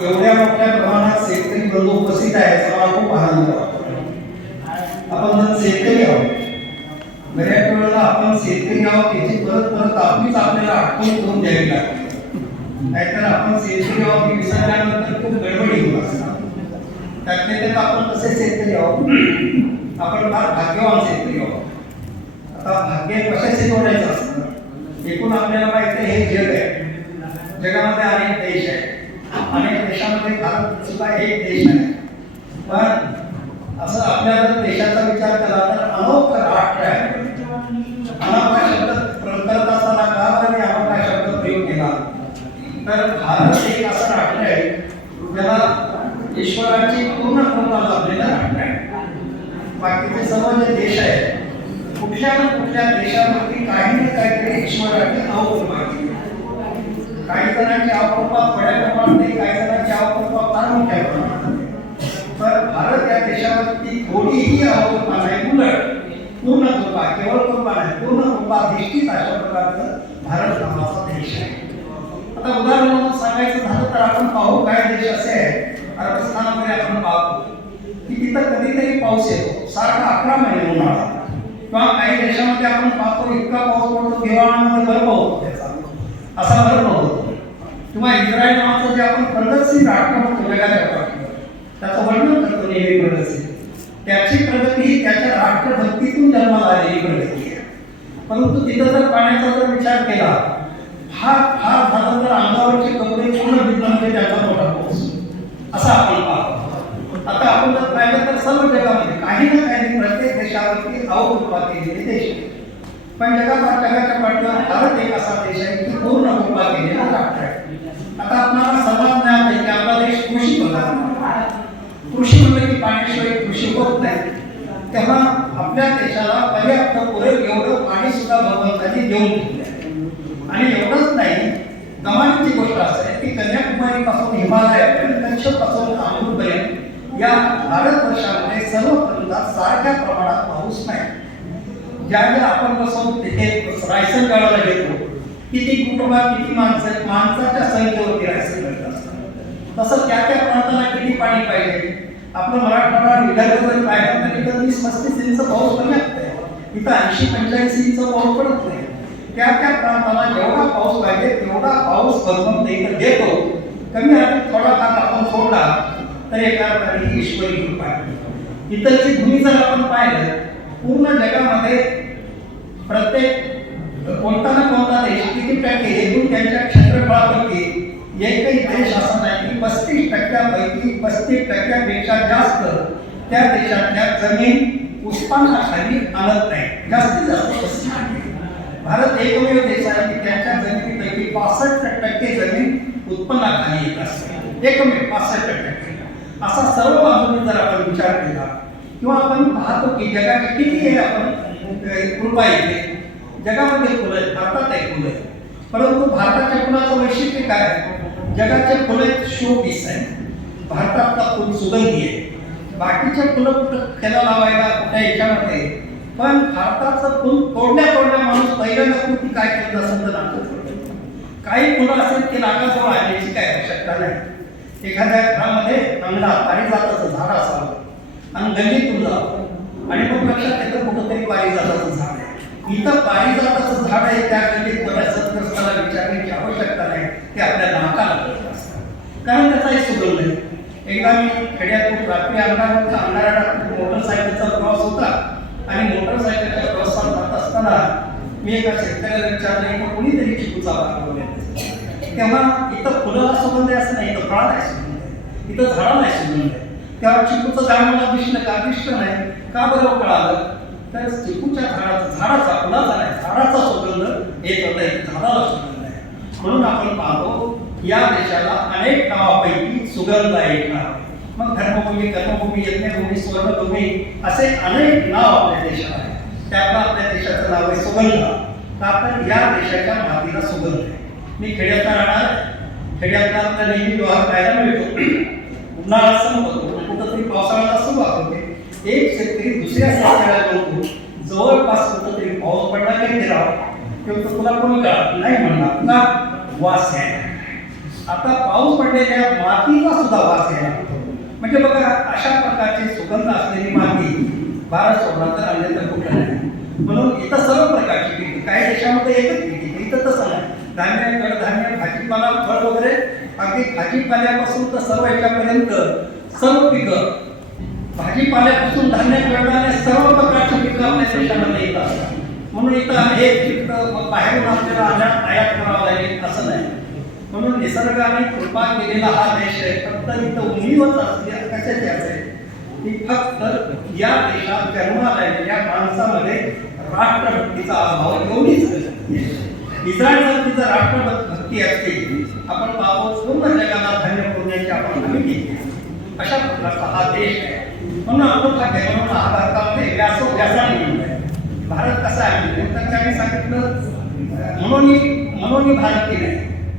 एवढ्या मोठ्या प्रमाणात शेतकरी बंधू उपस्थित आहे याचा खूप आनंद वाटतो. आपण जर शेतकरी आहोत, बऱ्याच वेळेला आपण शेतकरी आहोत याची परत परत आपलीच आपल्याला आठवण करून द्यावी लागते. नाहीतर आपण शेतकरी आहोत हे विसरल्यानंतर खूप गडबडी होत असतात. त्यातले त्यात आपण कसे शेतकरी आहोत, आपण फार भाग्यवान शेतकरी आहोत. आता भाग्य कशाशी जोडायचं असतं, एकूण आपल्याला माहिती आहे हे जग आहे. जगामध्ये अनेक देश आहेत, अनेक देशामध्ये भारत सुद्धा एक देश आहे. पण असं आपल्या जर देशाचा विचार केला तर अनोखं राष्ट्र आहे. अनोखा शब्द करत असताना का बरं अनोखा शब्द प्रयोग केला, तर भारत एक असं राष्ट्र आहे ज्याला ईश्वराची पूर्ण कृपा लाभलेलं राष्ट्र आहे. बाकीचे सर्व जे देश आहेत, कुठल्या ना कुठल्या देशावरती काही ना काहीतरी ईश्वराची अवकृपा केली. काही जणांची अवकृपा थोड्या प्रमाणात, काही जणांची अवकृपा फार मोठ्या प्रमाणात. तर भारत या देशावरती थोडीही अवकृपा नाही, उलट पूर्ण कृपा, केवळ कृपा नाही, पूर्ण कृपा अधिष्ठित अशा प्रकारचं भारत नावाचा देश आहे. आता उदाहरण म्हणून सांगायचं झालं तर आपण पाहू काही देश असे आहेत, अरबस्थानामध्ये आपण पाहतो की तिथं कधीतरी पाऊस येतो, सारखा 11 महिने उन्हाळा. किंवा काही देशामध्ये आपण पाहतो इतका पाऊस पडतो हिवाळ्यामध्ये बर्फ होतो, त्याचा असा बर्फ होतो. किंवा इस्रायल नावाचं जे आपण प्रगतशील राष्ट्र म्हणतो जगाच्या पाठीवर, त्याचं वर्णन करतो नेहमी प्रगतशील. त्याची प्रगती ही त्याच्या राष्ट्रभक्तीतून जन्माला आलेली प्रगती आहे. परंतु तिथं जर पाण्याचा जर विचार केला, फार फार झालं तर अंगावरचे कपडे पूर्ण भिजले म्हणजे त्याचा मोठा पाऊस असा आपण पाहतो. आता आपण जर पाहिलं तर सर्व जगामध्ये काही ना काही प्रत्येक देशावरती अवकृपा केलेले देश आहे. पण जगाच्या पाठीवर भारत एक असा देश आहे की पूर्ण कृपा केलेला राष्ट्र आहे. आता आपल्याला सर्वात ज्ञात आहे की आपला देश कृषी प्रधान आहे. कृषी म्हणजे की पाण्याशिवाय कृषी होत नाही. तेव्हा आपल्या देशाला पर्याप्त पुरेल एवढं पाणी सुद्धा भगवंतांनी देऊन दिले आहे. आणि एवढंच नाही, कमालीची गोष्ट असं आहे की कन्याकुमारी पासून हिमालयापर्यंत, कच्छ पासून अमृतपर्यंत या भारतवर्षामध्ये सर्व प्रांतात सारख्या प्रमाणात पाऊस नाही. ज्यावेळेला आपण बसून तिथे रायसन गावाला घेतो, किती कुटुंबात किती माणसाच्या संख्येवरती रायसन करत असतात. तसं त्या त्या प्रांताला किती पाणी पाहिजे. आपलं मराठवाडा विदर्भ जर पाहिलं तर इथं 20-35 इंच पाऊस पर्यंत आहे, इथं 80-85 इंच पाऊस पडत नाही. त्या त्या प्रांताला जेवढा पाऊस पाहिजे तेवढा पाऊस भगवंत इथं देतो. कमी अधिक थोडा भाग आपण सोडला तर एका प्रकारे ईश्वरी कृपा आहे. इतरची भूमी जर आपण पाहिलं, पूर्ण जगामध्ये प्रत्येक कोणता ना कोणता देश किती टक्के एकूण त्यांच्या क्षेत्रफळापैकी एकही देश असा नाही की 35% 35% जास्त त्या देशातल्या जमीन उत्पन्नाखाली आणत नाही. जास्तीत जास्त भारत एकमेव देश आहे की त्यांच्या जमिनीपैकी 65% जमीन उत्पन्नाखाली येत असते. एकमेव 65%. असा सर्व बाजूने जर आपण विचार केला किंवा आपण पाहतो की जगाची किती आपण कृपा येते. जगामध्ये फुलं आहेत, भारतात आहे फुलं आहेत, परंतु भारताच्या फुलाचं वैशिष्ट्य काय? जगाचे फुलं शो पीस आहे, भारतातला फुल सुगंधी आहे. बाकीचे फुलं कुठं खेळा लावायला कुठे याच्यामध्ये, पण भारताचं फुल तोडल्या माणूस पहिल्यांदा कृती काय करत असेल तर नाचत. काही फुलं असेल की नाकाजवळ आणण्याची काय आवश्यकता नाही. एखाद्या घरामध्ये अंगणात पारिजाताचं झाड असावं आणि गल्लीतून जावं आणि मग लक्षात येतं कुठंतरी पारिजाताचं झाड आहे. इथं पारिजाताचं झाड आहे, त्या गल्लीत कोणत्या सत्ग्रस्ताला विचारण्याची आवश्यकता नाही, ते आपल्या नाकाला कळत असतं, कारण त्याचा एक सुगंध आहे. एकदा मी खेड्यातून रात्री अंधारात मोटरसायकलचा प्रवास होता आणि मोटरसायकलच्या प्रवासात जात असताना मी एका शेतकऱ्याला विचारलं की कोणीतरी चिकूचा बाग लावलाय. तेव्हा इथं फुलाला सुगंध आहे असं नाही, इथं फळाला सुगंध आहे, इथं झाडाला सुगंध आहे. तेव्हा चिकूचं झाड मला दिसलं का? दिसलं नाही. का बरं कळालं? तर चिकूच्या झाडाचा फुलाचा नाही, झाडाचा सुगंध येत होता, इथं झाडाला सुगंध आहे. म्हणून आपण पाहतो या देशाला अनेक नावापैकी सुगंध आहे एक नाव. मग धर्मभूमी, कर्मभूमी, यज्ञभूमी, स्वर्णभूमी असे अनेक नाव आपल्या देशाला आहे. त्यातलं आपल्या देशाचं नाव आहे सुगंध. का तर या देशाच्या मातीला सुगंध आहे. मी खेड्यातला राहणार आहे, खेड्यातला आपला नेहमी व्यवहार पाहायला मिळतो. उन्हाळा संपतो, कुठंतरी पावसाळ्याला सुरुवात होते. एक शेतकरी दुसऱ्या शेतकऱ्याला म्हणतो जवळपास कुठंतरी पाऊस पडला की फिरावं, तेव्हा तुला कोणी कळत नाही म्हणणार ना वास आहे. आता पाऊस पडलेल्या मातीला सुद्धा वास यायला लागतो. म्हणजे बघा अशा प्रकारची सुगंध असलेली माती भारत सोडला तर अन्यत्र कुठं नाही. म्हणून इथं सर्व प्रकारची पिके, काही देशामध्ये एकच पिके, इथं तसं नाही. धान्य, कडधान्य, भाजीपाला, फळ वगैरे, अगदी भाजीपाल्यापासून तर सर्व याच्यापर्यंत सर्व पिकं, भाजीपाल्यापासून धान्य, कडधान्य सर्व प्रकारची पिकं आपल्या देशामध्ये येत असतात. म्हणून इथं हे पिकं बाहेरून आपल्याला आयात करावं लागेल असं नाही. म्हणून निसर्गाने कृपा केलेला हा देश आहे. फक्त इथं उणीवच असते कशाची असेल की फक्त या देशात जन्माला आलेल्या माणसामध्ये राष्ट्रभक्तीचा अभाव एवढीच. इस्रायल तिचा राष्ट्रभक्ती असते. आपण पाहतो पूर्ण जगाला धन्य पुरण्याची आपण हमी घेतली. अशा प्रकारचा हा देश आहे. म्हणून आपण हा घेऊन हा भारतामध्ये व्यासाने भारत कसा आहे तर त्यांनी सांगितलं म्हणून भारत की नाही,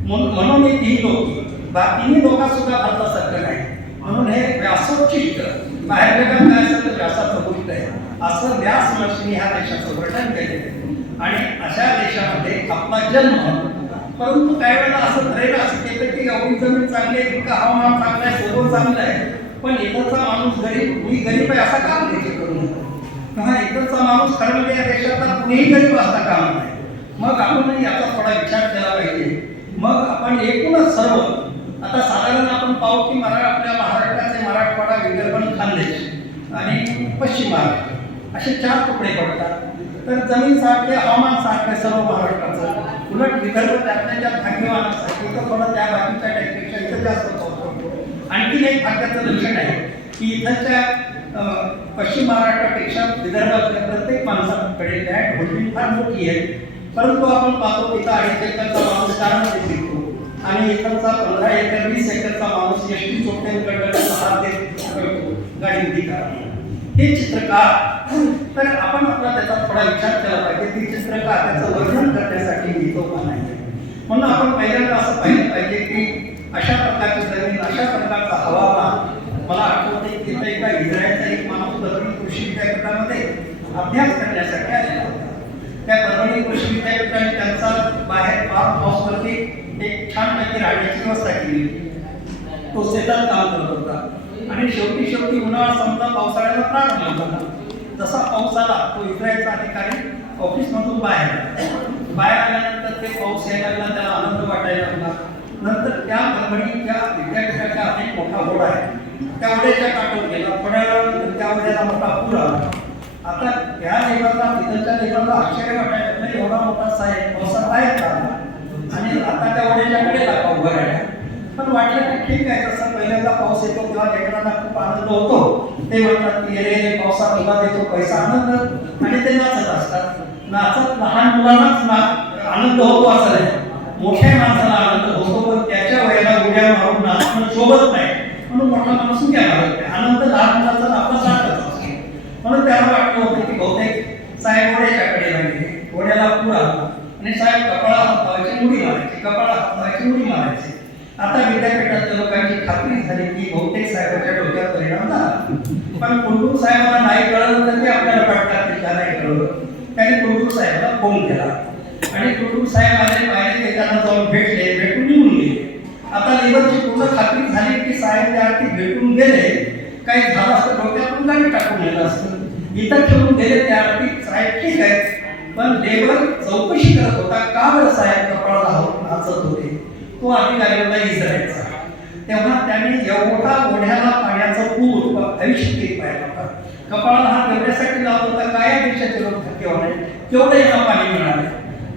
म्हणून तिन्ही लोक सुद्धा भारतासारखं नाही. म्हणून हे व्यासोचिष्ट बाहेर जगात काय असेल तर व्यासाचं गोष्ट आहे असं व्यास महर्षींनी ह्या देशाचं वर्णन केलेलं. आणि अशा देशामध्ये आपला जन्म, परंतु काही वेळेला असं ठरेल असं केलं की एवढी जमीन चांगली आहे, इतकं हवामान चांगलं आहे, सगळं चांगलं आहे, पण इथलचा माणूस गरीब, मी गरीब आहे असा काम देखील करू नका. किंवा इथलचा माणूस खरं म्हणजे या देशातला कुणीही गरीब असता काम नाही. मग आपण याचा थोडा विचार केला पाहिजे. मग आपण एकूणच सर्व आता साधारण आपण पाहू की आपल्या महाराष्ट्राचे मराठवाडा, विदर्भ आणि खानदेश आणि पश्चिम महाराष्ट्र असे 4 तुकडे पडतात. तर जमीन सारखे, हवामान सारखे सर्व महाराष्ट्राचं. उलट विदर्भ त्यातल्या भाग्यवान असतात, इथं थोडं त्या बाकीच्या टाईपपेक्षा इथं जास्त पाऊस पडतो. आणखीन एक भाग्याचं लक्षण आहे की इथलच्या पश्चिम महाराष्ट्रापेक्षा विदर्भातल्या प्रत्येक माणसाकडे लँड होल्डिंग फार मोठी आहे. परंतु आपण पाहतो इथं 2.5 एकरचा माणूस कारमध्ये फिरतो आणि इथलचा 15 एकर 20 एकरचा माणूस एसटी चोट्यांकडे 6 ते करतो गाडी करा. हे चित्रकार, तर आपण आपला त्याचा थोडा विचार केला पाहिजे की चित्रकार त्याचं वर्णन करण्यासाठी लिहितो का नाही. म्हणून आपण पहिल्यांदा असं पाहिलं पाहिजे की अशा प्रकारची जमीन, अशा प्रकारचा हवामान. मला आठवते की एका इस्रायलचा एक माणूस परभणी कृषी विद्यापीठामध्ये अभ्यास करण्यासाठी आलेला होता. त्या परभणी कृषी विद्यापीठाने त्यांचा बाहेर फार्म हाऊसवरती एक छानपैकी राहण्याची व्यवस्था केली. तो शेतात काम करत होता आणि शेवटी उन्हाळा संपला, पावसाळ्याला प्रारंभ झाला. जसा पाऊस आला तो इस्रायलचा अधिकारी ऑफिसमधून बाहेर आल्यानंतर ते पाऊस यायला लागला, त्याला आनंद वाटायला लागला. नंतर त्या परभणीच्या विद्यापीठाचा एक मोठा ओढा आहे, त्या ओढ्याच्या काठावर गेला. थोड्या वेळानंतर त्या ओढ्याला मोठा पूर आला. आता त्या लेबरला, तिथलच्या लेबरला आश्चर्य वाटायला नाही, एवढा मोठा साहेब पावसात आहेत का आणि आता त्या ओढ्याच्या कडेला उभं राहिला. पण वाटलं की ठीक आहे, जसं पहिल्यांदा पाऊस येतो तेव्हा लेकरांना खूप आनंद होतो. ते म्हणतात की रे पावसात उभा देतो पैसा आनंद, आणि ते नाचत असतात. नाचत लहान मुलांनाच आनंद होतो असं नाही, मोठ्या माणसाला आनंद होतो. पण त्याच्या वयाला उड्या मारून नाचणं शोभत नाही, म्हणून मोठा माणूस उड्या मारत नाही. आनंद लहान मुलाचा आपला साठच असतो. म्हणून त्याला वाटलं होतं की बहुतेक साहेब ओढ्याच्याकडे लागले, ओढ्याला पूर आला आणि साहेब कपाळा हात लावायची, उडी मारायची, कपाळा हात लावायची, उडी मारायची. आता विद्यापीठातल्या लोकांची खात्री झाली की बहुतेक साहेबांच्या डोक्यात परिणाम झाला. पण कुंडू साहेबांना नाही कळलं तर ते आपल्याला वाटतात की नाही कळलं. त्याने कुंडू साहेबांना फोन केला आणि कुंडू साहेब आले, पाहिले, त्यांना जाऊन भेटून निघून गेले. आता लेबरची पूर्ण खात्री झाली की साहेब त्या अर्थी भेटून गेले, काही झालं असतं डोक्यातून गाडी टाकून गेलं असतं, इथं ठेवून गेले त्या अर्थी साहेब ठीक आहे. पण लेबर चौकशी करत होता का बरं साहेब कपाळाला हात नाचत होते. तो अधिकारी होता इस्रायलचा. तेव्हा त्याने एवढा ओढ्याला पाण्याचा पूर आयुष्यात पाहिला होता. कपाळाला हात एवढ्यासाठी लावत होता काय देशाचे लोक थक्के केवढे याला पाणी मिळाले.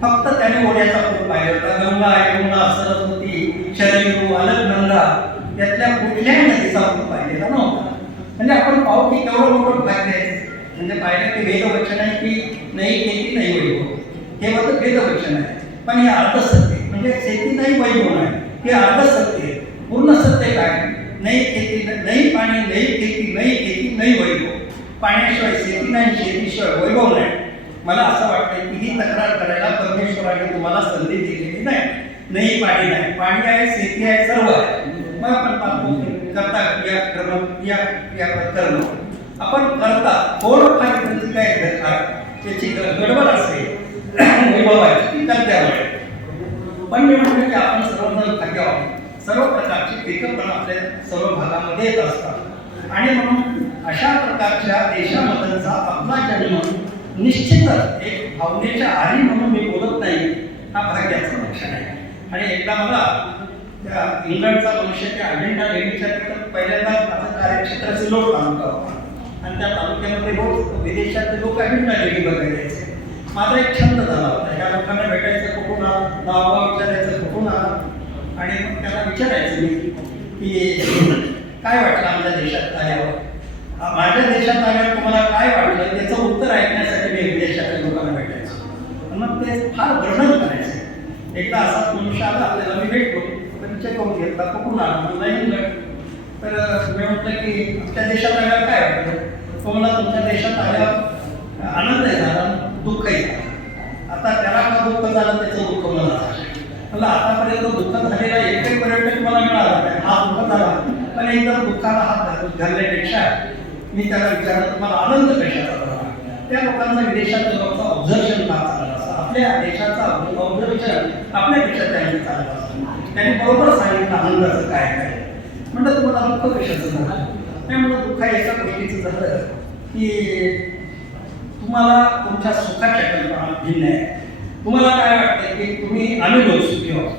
फक्त त्याने ओढ्याचा पूर पाहिला होता. गंगा, यमुना, सरस्वती, शरयू, अलकनंदा यातल्या कुठल्याही नदीचा पूर पाहिलेला नव्हता. म्हणजे आपण पाहू की केवढं मोठं भाग्य आहे. म्हणजे पाहिलं की वेदवचन आहे की नाही खेती नाही वैभव, हे मात्र वेदवचन आहे. पण हे अर्धसत्य, म्हणजे शेती नाही वैभव नाही, हे अर्धसत्य. पूर्ण सत्य काय, नाही खेती, नाही पाणी, नाही खेती, नाही वैभव. पाण्याशिवाय शेती नाही, शेतीशिवाय वैभव नाही. मला असं वाटतं की ही तक्रार करायला परमेश्वराने तुम्हाला संधी दिलेली नाही. नाही पाणी नाही, पाणी आहे, शेती आहे, सर्व आहे. मग आपण पाहतो करता क्रिया करणं आपण करता थोडंफार त्यांची काय त्याची गडबड असेल वैभवाची ती करत्यावर. पण मी म्हणतो की आपण सर्वजण भाग्यवान, सर्व प्रकारची पिकं पण आपल्या सर्व भागामध्ये येत असतात आणि म्हणून अशा प्रकारच्या देशामधला आपला जन्म निश्चितच एक भावनेच्या आरी म्हणून मी बोलत नाही, हा भाग्याचं लक्षण आहे. आणि एकदा मला त्या इंग्लंडचा मनुष्य त्या अजेंडा लेडीच्या पहिल्यांदा माझं कार्यक्षेत्र सिल्लोड तालुका होता आणि त्या तालुक्यामध्ये रोज विदेशातले लोक अजेंडा लेडी बघायला यायचे. माझा एक छंद झाला होता, ह्या लोकांना भेटायचं, कुठून आला, नाव विचारायचं कुठून आला आणि मग त्याला विचारायचं मी की काय वाटलं आमच्या देशात आल्यावर, माझ्या देशात आल्यावर तुम्हाला काय वाटलं, त्याचं उत्तर ऐकण्यासाठी मी विदेशातल्या लोकांना भेटायचो. मग ते फार वर्णन करायचं. एकदा असा मनुष्य आला आपल्याला, मी भेटलो, परिचय करून घेतला, कुठून आला, मला इंग्लंड. तर मी म्हटलं की आमच्या देशात आल्यावर काय वाटलं, तो मला तुमच्या देशात आल्यावर आनंदही झाला, दुःखही झालं. आता त्याला का दुःख झालं त्याचं दुःख मला झालं. मला आतापर्यंत दुःख झालेला एकही पर्यटक मला मिळाला नाही, हा दुःख झाला. पण एकदम दुःखाला हात घालण्यापेक्षा मी त्याला विचारलं तुम्हाला आनंद कशाचा झाला. त्या लोकांचा विदेशातल्या लोकांचा ऑब्झर्वेशन फार चांगला असतं, आपल्या देशाचा ऑब्झर्वेशन आपल्या देशात त्यांनी चाललं असतं. त्यांनी बरोबर सांगितलं आनंदाचं काय काय. म्हणलं तुम्हाला दुःख कशाचं झालं. नाही म्हणलं दुःख एका गोष्टीचं झालं की तुम्हाला तुमच्या सुखाच्या कल्पना भिन्न आहे. तुम्हाला काय वाटतं की आम्ही लोक सुखी आहोत.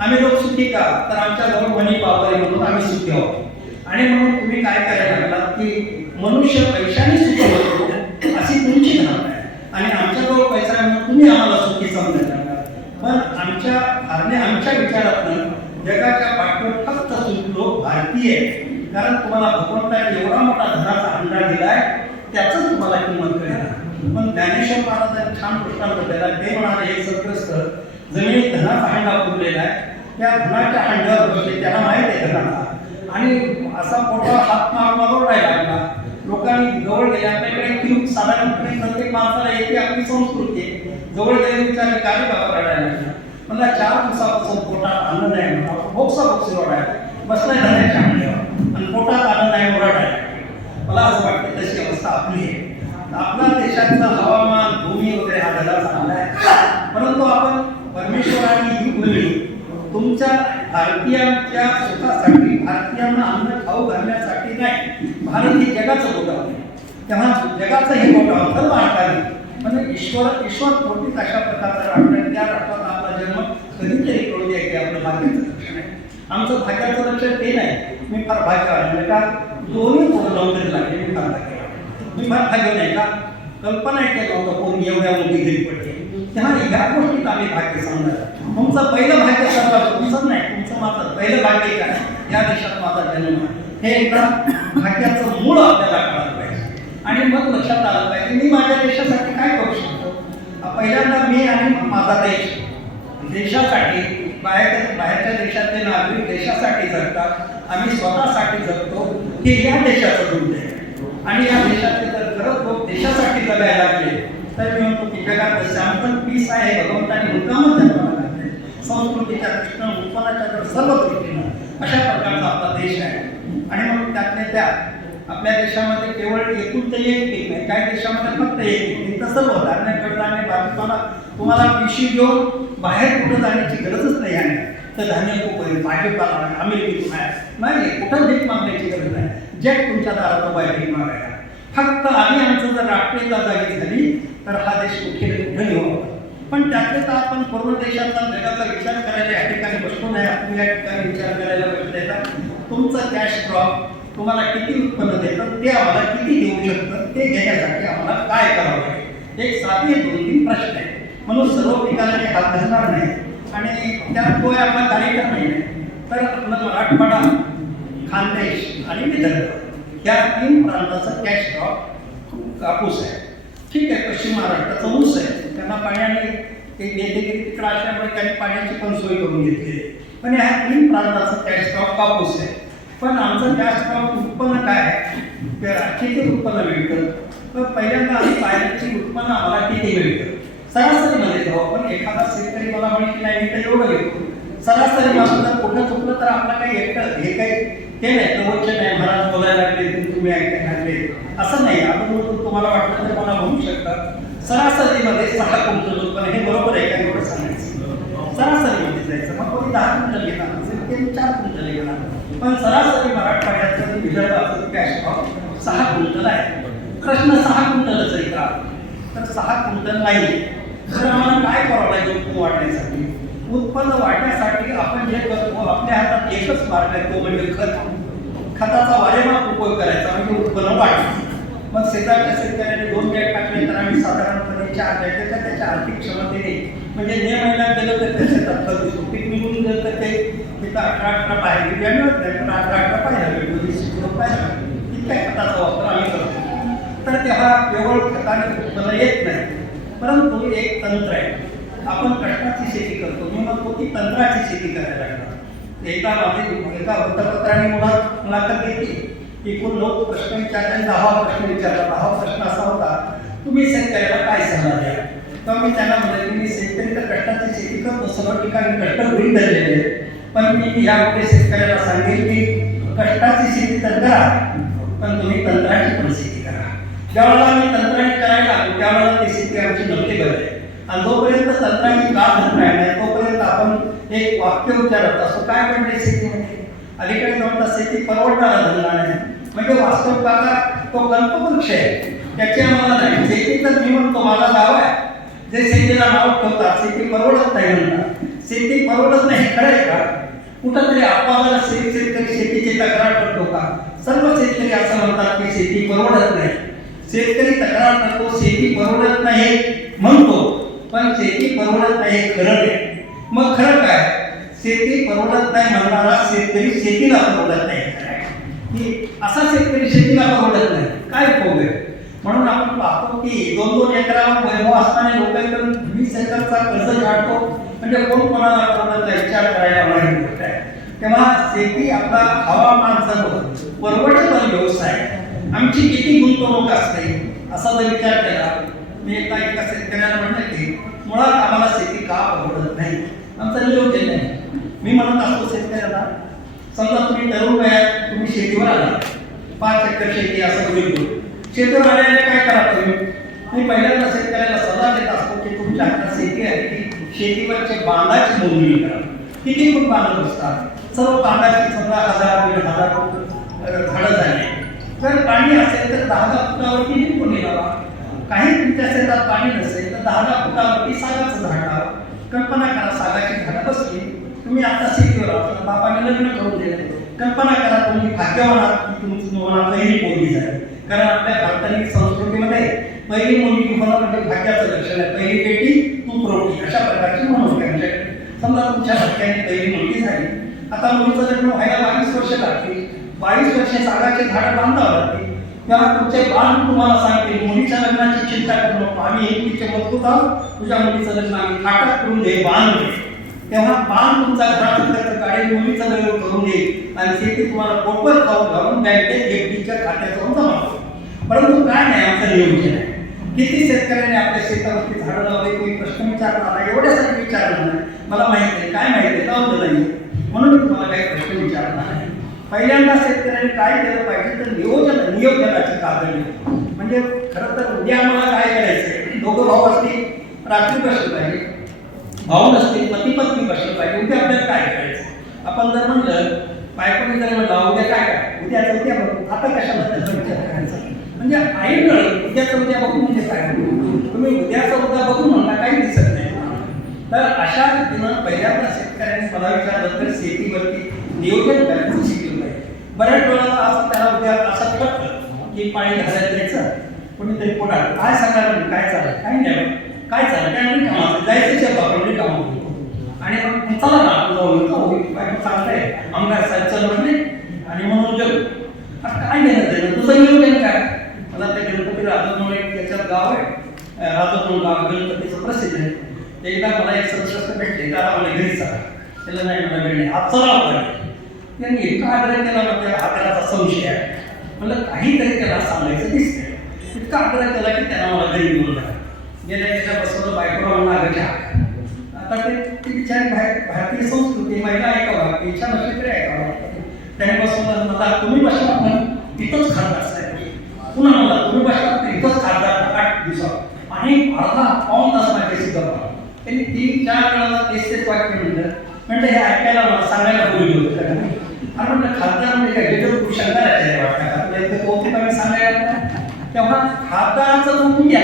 आम्ही लोक सुखी का, तर आमच्याजवळ मनी पावर आहे म्हणून आम्ही सुखी आहोत. आणि म्हणून तुम्ही काय करायला लागलात की मनुष्य पैशाने सुखी होतो अशी तुमची धारणा आहे आणि आमच्याजवळ पैसा आहे म्हणून तुम्ही आम्हाला सुखी समजायला लागला. पण आमच्या विचारातनं जगाच्या पाठीवर फक्त लोक भारतीय आहेत. कारण तुम्हाला भगवंताने एवढा मोठा धनाचा हंडा दिलाय, त्याच तुम्हाला किंमत कळेल. पण ज्ञानेश्वर महाराजांनी छान दृष्टांत दिला. ते म्हणाले एक सद्ग्रस्त जमिनीत धनाचा हंडा पुरलेला आहे, त्या धनाच्या हंड्यावर बसले, त्याला माहित आहे धनाचा, आणि असा मोठा हात मारून राहिला लागला. लोकांनी जवळ गेले, आपल्याकडे किंवा साधारणपणे प्रत्येक माणसाला येते आपली संस्कृती आहे. जवळ गेले विचारले काय बाबा रडायला लागला. मला 4 दिवसापासून पोटात आनंद आहे म्हणा, बोक्सा रडायला बसलाय धनाच्या हंड्यावर आणि पोटात आनंद आहे रडायला. मला असं वाटतं तशी अवस्था आपली आहे. आपला देशाचं हवामान भूमी वगैरे हा धडा चांगला आहे, परंतु आपण परमेश्वराने ही भूमी तुमच्या भारतीयांच्या सुखासाठी, भारतीयांना अन्न खाऊ घालण्यासाठी नाही. भारत ही जगाचं गोठा आहे, तेव्हा जगाचं हे गोठा सर्व अर्थाने म्हणजे ईश्वर कोणतीच अशा प्रकारचा राष्ट्र आहे, त्या राष्ट्रात आपला जन्म कधीतरी कळू द्या की आपलं भाग्याचं लक्षण आहे. आमचं भाग्याचं लक्षण ते नाही. मी फार भाग्यवान का दोन्ही पोरं नोकरी लागले, मी फार भाग्यवान. मी फार भाग्य नाही का कल्पना केलं होतं कोण एवढ्या मोठी घरी पडते. तेव्हा ह्या गोष्टीत आम्ही भाग्य समजा. तुमचं पहिलं भाग्य सर्वात तुमचं नाही, तुमचं माझं पहिलं भाग्य काय, या देशात माझा जन्म. हे एकदा भाग्याचं मूळ आपल्याला कळालं पाहिजे आणि मग लक्षात आलं पाहिजे मी माझ्या देशासाठी काय करू शकतो. पहिल्यांदा मी आणि माझा देश, देशासाठी बाहेरच्या देशातले नागरिक देशासाठी जगतात, आम्ही स्वतःसाठी जगतो, हे या देशाचं दुर्दैव आहे. आणि या देशातले जर खरंच लोक देशासाठी जगायला लागले तर मी म्हणतो की जगात सॅम्पल पीस आहे, भगवंताने मुद्दामच जन्माला घातले. संस्कृतीच्या दृष्टीनं, उत्पन्नाच्या सर्व दृष्टीनं अशा प्रकारचा आपला देश आहे. आणि मग त्यातल्या त्यात आपल्या देशामध्ये केवळ एकूण ते एक पीक नाही, काही देशामध्ये फक्त एक पीक. तसं धान्य कडधान्य भाजीपाला तुम्हाला पिशवी घेऊन बाहेर कुठं जाण्याची गरजच नाही आहे. तर धान्य खूप आहे, भाजीपाला अमेरिकेतून आहे, नाही कुठं भीक मागण्याची गरज नाही. जग तुमच्या दारात बाहेर भीक मागायला. फक्त आम्ही आमचं जर राष्ट्रीयता जागी झाली तर हा देश कुठे कुठे येऊ. पण त्यातले तर आपण पूर्ण देशाचा जगाचा विचार करायला या ठिकाणी बसतो नाही. आपण या ठिकाणी विचार करायला बसले तुमचं कॅश क्रॉप तुम्हाला किती उत्पन्न देतं, ते आम्हाला किती देऊ शकतं, ते घेण्यासाठी आम्हाला काय करावं लागेल. एक साधे 2-3 प्रश्न आहेत. म्हणून सर्व पिकांना हात घालणार नाही आणि त्यात तो आपला कार्यक्रम नाही. तर आपलं मराठवाडा, खानदेश आणि विदर्भ या 3 प्रांताचं कॅश क्रॉप कापूस आहे. ठीक आहे, पश्चिम महाराष्ट्राचा ऊस आहे, त्यांना पाण्याने एक नेतेगिरी तिकडं असल्यामुळे त्यांनी पाण्याची पण सोय करून घेतली. पण ह्या 3 प्रांताचं कॅश क्रॉप कापूस आहे. पण आमचं कॅश क्रॉप उत्पन्न काय आहे, किती उत्पन्न मिळतं. तर पहिल्यांदा आम्ही पाहिलं की उत्पन्न आम्हाला किती मिळतं सरासरीमध्ये जाऊ. पण एखादा शेतकरी मला म्हणे की नाही मी तर एवढं घेतो, सरासरी मला जर कुठं चुकलं तर आपलं काही एकटं हे काही ते नाही, प्रवचन नाही, महाराज बोलायला लागले तुम्ही ऐकायला लागले असं नाही. आपण तुम्हाला वाटलं तर मला म्हणू शकता सरासरीमध्ये 6 क्विंटल उत्पन्न, हे बरोबर आहे का एवढं सांगायचं, सरासरीमध्ये जायचं. मग कोणी 10 क्विंटल घेणार असेल ते 4 क्विंटल घेणार, पण सरासरी मराठवाड्याचं विदर्भाचं कॅश भाव 6 क्विंटल आहे. प्रश्न 6 क्विंटलच आहे का? तर 6 क्विंटल नाही. तर आम्हाला काय करावं लागेल उत्पन्न वाढण्यासाठी? उत्पन्न वाढण्यासाठी आपण जे करतो आपल्या हातात एकच मार्ग आहे, तो म्हणजे खताचा वारेमाप उपयोग करायचा, म्हणजे उत्पन्न वाढतं. मग शेताच्या शेतकऱ्याने 2 बॅग टाकले तर आम्ही साधारणपणे 4 बॅग त्याच्या आर्थिक क्षमतेने, म्हणजे मे महिन्यात गेलं तर त्या शेतात खत दिसतो, पीक निघून गेलं तर ते तिथं 18 बाहेर गेले, 18 पाहिजे भेटतो, 20 किलो पाहिजे, इतक्या खताचा वापर आम्ही करतो. तर तेव्हा केवळ खताने उत्पन्न येत नाही, परंतु एक तंत्र आहे. आपण कष्टाची शेती करतो, मी म्हणतो की तंत्राची शेती करायला लागतात. एका वृत्तपत्राने मुलाखत घेतली, एकूण 9 प्रश्न विचारले, 10वा प्रश्न विचारला. 10वा प्रश्न असा होता, तुम्ही शेतकऱ्याला काय सल्ला द्या? तर मी त्यांना म्हटलं की मी शेतकरी तर कष्टाची शेती करतो, सर्व ठिकाणी कष्ट गृहीत धरलेले आहेत, पण मी यापुढे शेतकऱ्याला सांगेल की कष्टाची शेती तर करा, पण तुम्ही तंत्राची पण शेती करा. ज्यावेळेला आम्ही तंत्राने करायला लागलो त्यावेळेला ती शेती आमची नव्हती बदलली. आणि जोपर्यंत तंत्राची काळ धरणार नाही तोपर्यंत आपण एक वाक्य उच्चारत असतो, काय म्हणते शेतीमध्ये? अलीकडे म्हणतात शेती परवडणारा धंदा नाही, म्हणजे वास्तव काका तो कल्पवृक्ष आहे, त्याची आम्हाला नाही. शेती तर मी म्हणतो माझा दावा आहे, जे शेतीला नाव ठेवतात शेती परवडत नाही म्हणतात. शेती परवडत नाही खरं आहे का? कुठंतरी आपल्याला शेतकरी शेतीची तक्रार करतो का? सर्व शेतकरी असं म्हणतात की शेती परवडत नाही. शेतकरी तक्रार करतो शेती परवडत नाही म्हणतो, पण शेती परवडत नाही खरं नाही. मग खरं काय? शेती परवडत नाही म्हणणारा शेतकरी शेतीला परवडत नाही की असा शेतकरी शेतीला परवडत नाही, काय उपयोग आहे? म्हणून आपण पाहतो की 2-2 एकरावर वैभव असताना लोकांकडून 20 एकरचा कर्ज काढतो, म्हणजे कोण कोणाला परवडत विचार करायला माहिती आहे. तेव्हा शेती आपला हवामान सर्व परवडेबल व्यवसाय, आमची किती गुंतवणूक असते असा जर विचार केला. मी एका शेतकऱ्याला म्हटलं की मुळात आम्हाला शेती का परवडत नाही, आमचं नियोजन नाही. मी म्हणत असतो शेतकऱ्याला, समजा तुम्ही तरुण वयात तुम्ही शेतीवर आला, 5 एकर शेती असं बोलतो, शेतीवर आल्याने काय करा तुम्ही? मी पहिल्यांदा शेतकऱ्याला सल्ला देत असतो की तुमच्या हातात शेती आहे की शेतीवरचे बांधाची नोंदणी करा. किती फूट बांधत असतात, सर्व बांधाची समजा 1000-1500 झाडं झाली, जर पाणी असेल तर 10-10 फुटावरती निघून लावा. काही तुमच्या शेतात पाणी नसेल तर 10-10 फुटावरती सागाचं झाड लावा. कल्पना करा सागाची झाडं बसली, तुम्ही आता शेतीवर आहात, बापाने लग्न करून दिले, कल्पना करा तुम्ही भाग्यवान आहात की तुमची तुम्हाला पहिली मुलगी झाली. कारण आपल्या भारतातील संस्कृतीमध्ये पहिली मुलगी होणं म्हणजे भाग्याचं लक्षण आहे. पहिली बेटी तू प्रोटी अशा प्रकारची म्हणून आमच्याकडे. समजा तुमच्या भाग्याने पहिली मुलगी झाली, आता मुलीचं लग्न व्हायला 22 वर्ष लागतील, 22 वर्षे सागाचे झाडं बांधावं लागतील. तेव्हा तुमचे बांध तुम्हाला सांगतील मुलीच्या लग्नाची चिंता करू नको, आम्ही एकटीचे मजबूत आहोत, तुझ्या मुलीचं लग्न आम्ही थाटात करून दे, बांध दे. तेव्हा बांध तुमचा घरात खर्च काढेल, मुलीचं लग्न करून देईल आणि शेती तुम्हाला पोटभर खाऊन घालून बँकेत एकटीच्या खात्यात जाऊन जमा होईल. परंतु काय नाही आमचं नियोजन आहे. किती शेतकऱ्यांनी आपल्या शेतावरती झाडं लावले, कोणी प्रश्न विचारला नाही, एवढ्यासाठी विचारलं नाही. मला माहिती आहे काय माहिती आहे लावलं नाही, म्हणून मी तुम्हाला काही प्रश्न विचारला नाही. पहिल्यांदा शेतकऱ्यांनी काय केलं पाहिजे तर नियोजनाची कागद, म्हणजे खरं तर उद्या आम्हाला काय करायचंय, दोघं भाऊ असतील रात्री बसलं पाहिजे, भाऊ नसतील पती पत्नी बसलं पाहिजे, उद्या आपल्याला काय करायचं. आपण जर म्हणलं बायकोने जर म्हणलं उद्या काय उद्याचं उद्या बघू, आता कशाला त्याचा विचार करायचा, म्हणजे आई मिळेल उद्याचं उद्या बघू म्हणजे काय, तुम्ही उद्याचं उद्या बघू म्हणता काही दिसत नाही. तर अशा रीतीनं पहिल्यांदा शेतकऱ्यांनी मला विचारलं तर शेतीवरती नियोजन करायचं शिकलं पाहिजे. बऱ्याच वेळेला असं त्याला उद्या असं कळतं की पाणी घालायला द्यायचं, कोणीतरी पोटात काय सांगायला काय चालेल काय नाही काय चालेल काय नाही कामाचं जायचं शेतात म्हणजे काम होतो आणि मग चला ना जाऊन सांगताय आमदार साहेब चल म्हणले आणि म्हणून जग काय घेणं तुझं नियोजन काय. मला त्या गणपती राजत म्हणून एक त्याच्यात गाव आहे, राजत म्हणून गाव गणपतीचं प्रसिद्ध आहे. एकदा मला एक संस्कृत भेटले, त्याला मला घरी चला, त्याला नाही मला भेटले आज चला होता. त्यांनी इतका आग्रह केला म्हणजे आग्रहाचा संशय आहे, म्हणलं काहीतरी त्याला सांगायचं दिसतंय. इतका आग्रह केला की त्याला मला घरी घेऊन गेला. गेल्या त्याच्या बसवलं बायकोला म्हणून आग्रह. आता ती बिचारी भारतीय संस्कृती महिला ऐकावं, इच्छा नसली तरी ऐकावं. त्याने बसवलं मला तुम्ही बसला म्हणून इथंच खासदार साहेब, पुन्हा मला तुम्ही बसला तर इथंच खासदार 8 दिवसात आणि अर्धा पाऊण तास माझ्याशी गप्पा. त्यांनी 3-4 वेळाला तेच वाक्य म्हणलं हे ऐकायला मला सांगायला बोलली होतं. समजून घ्या,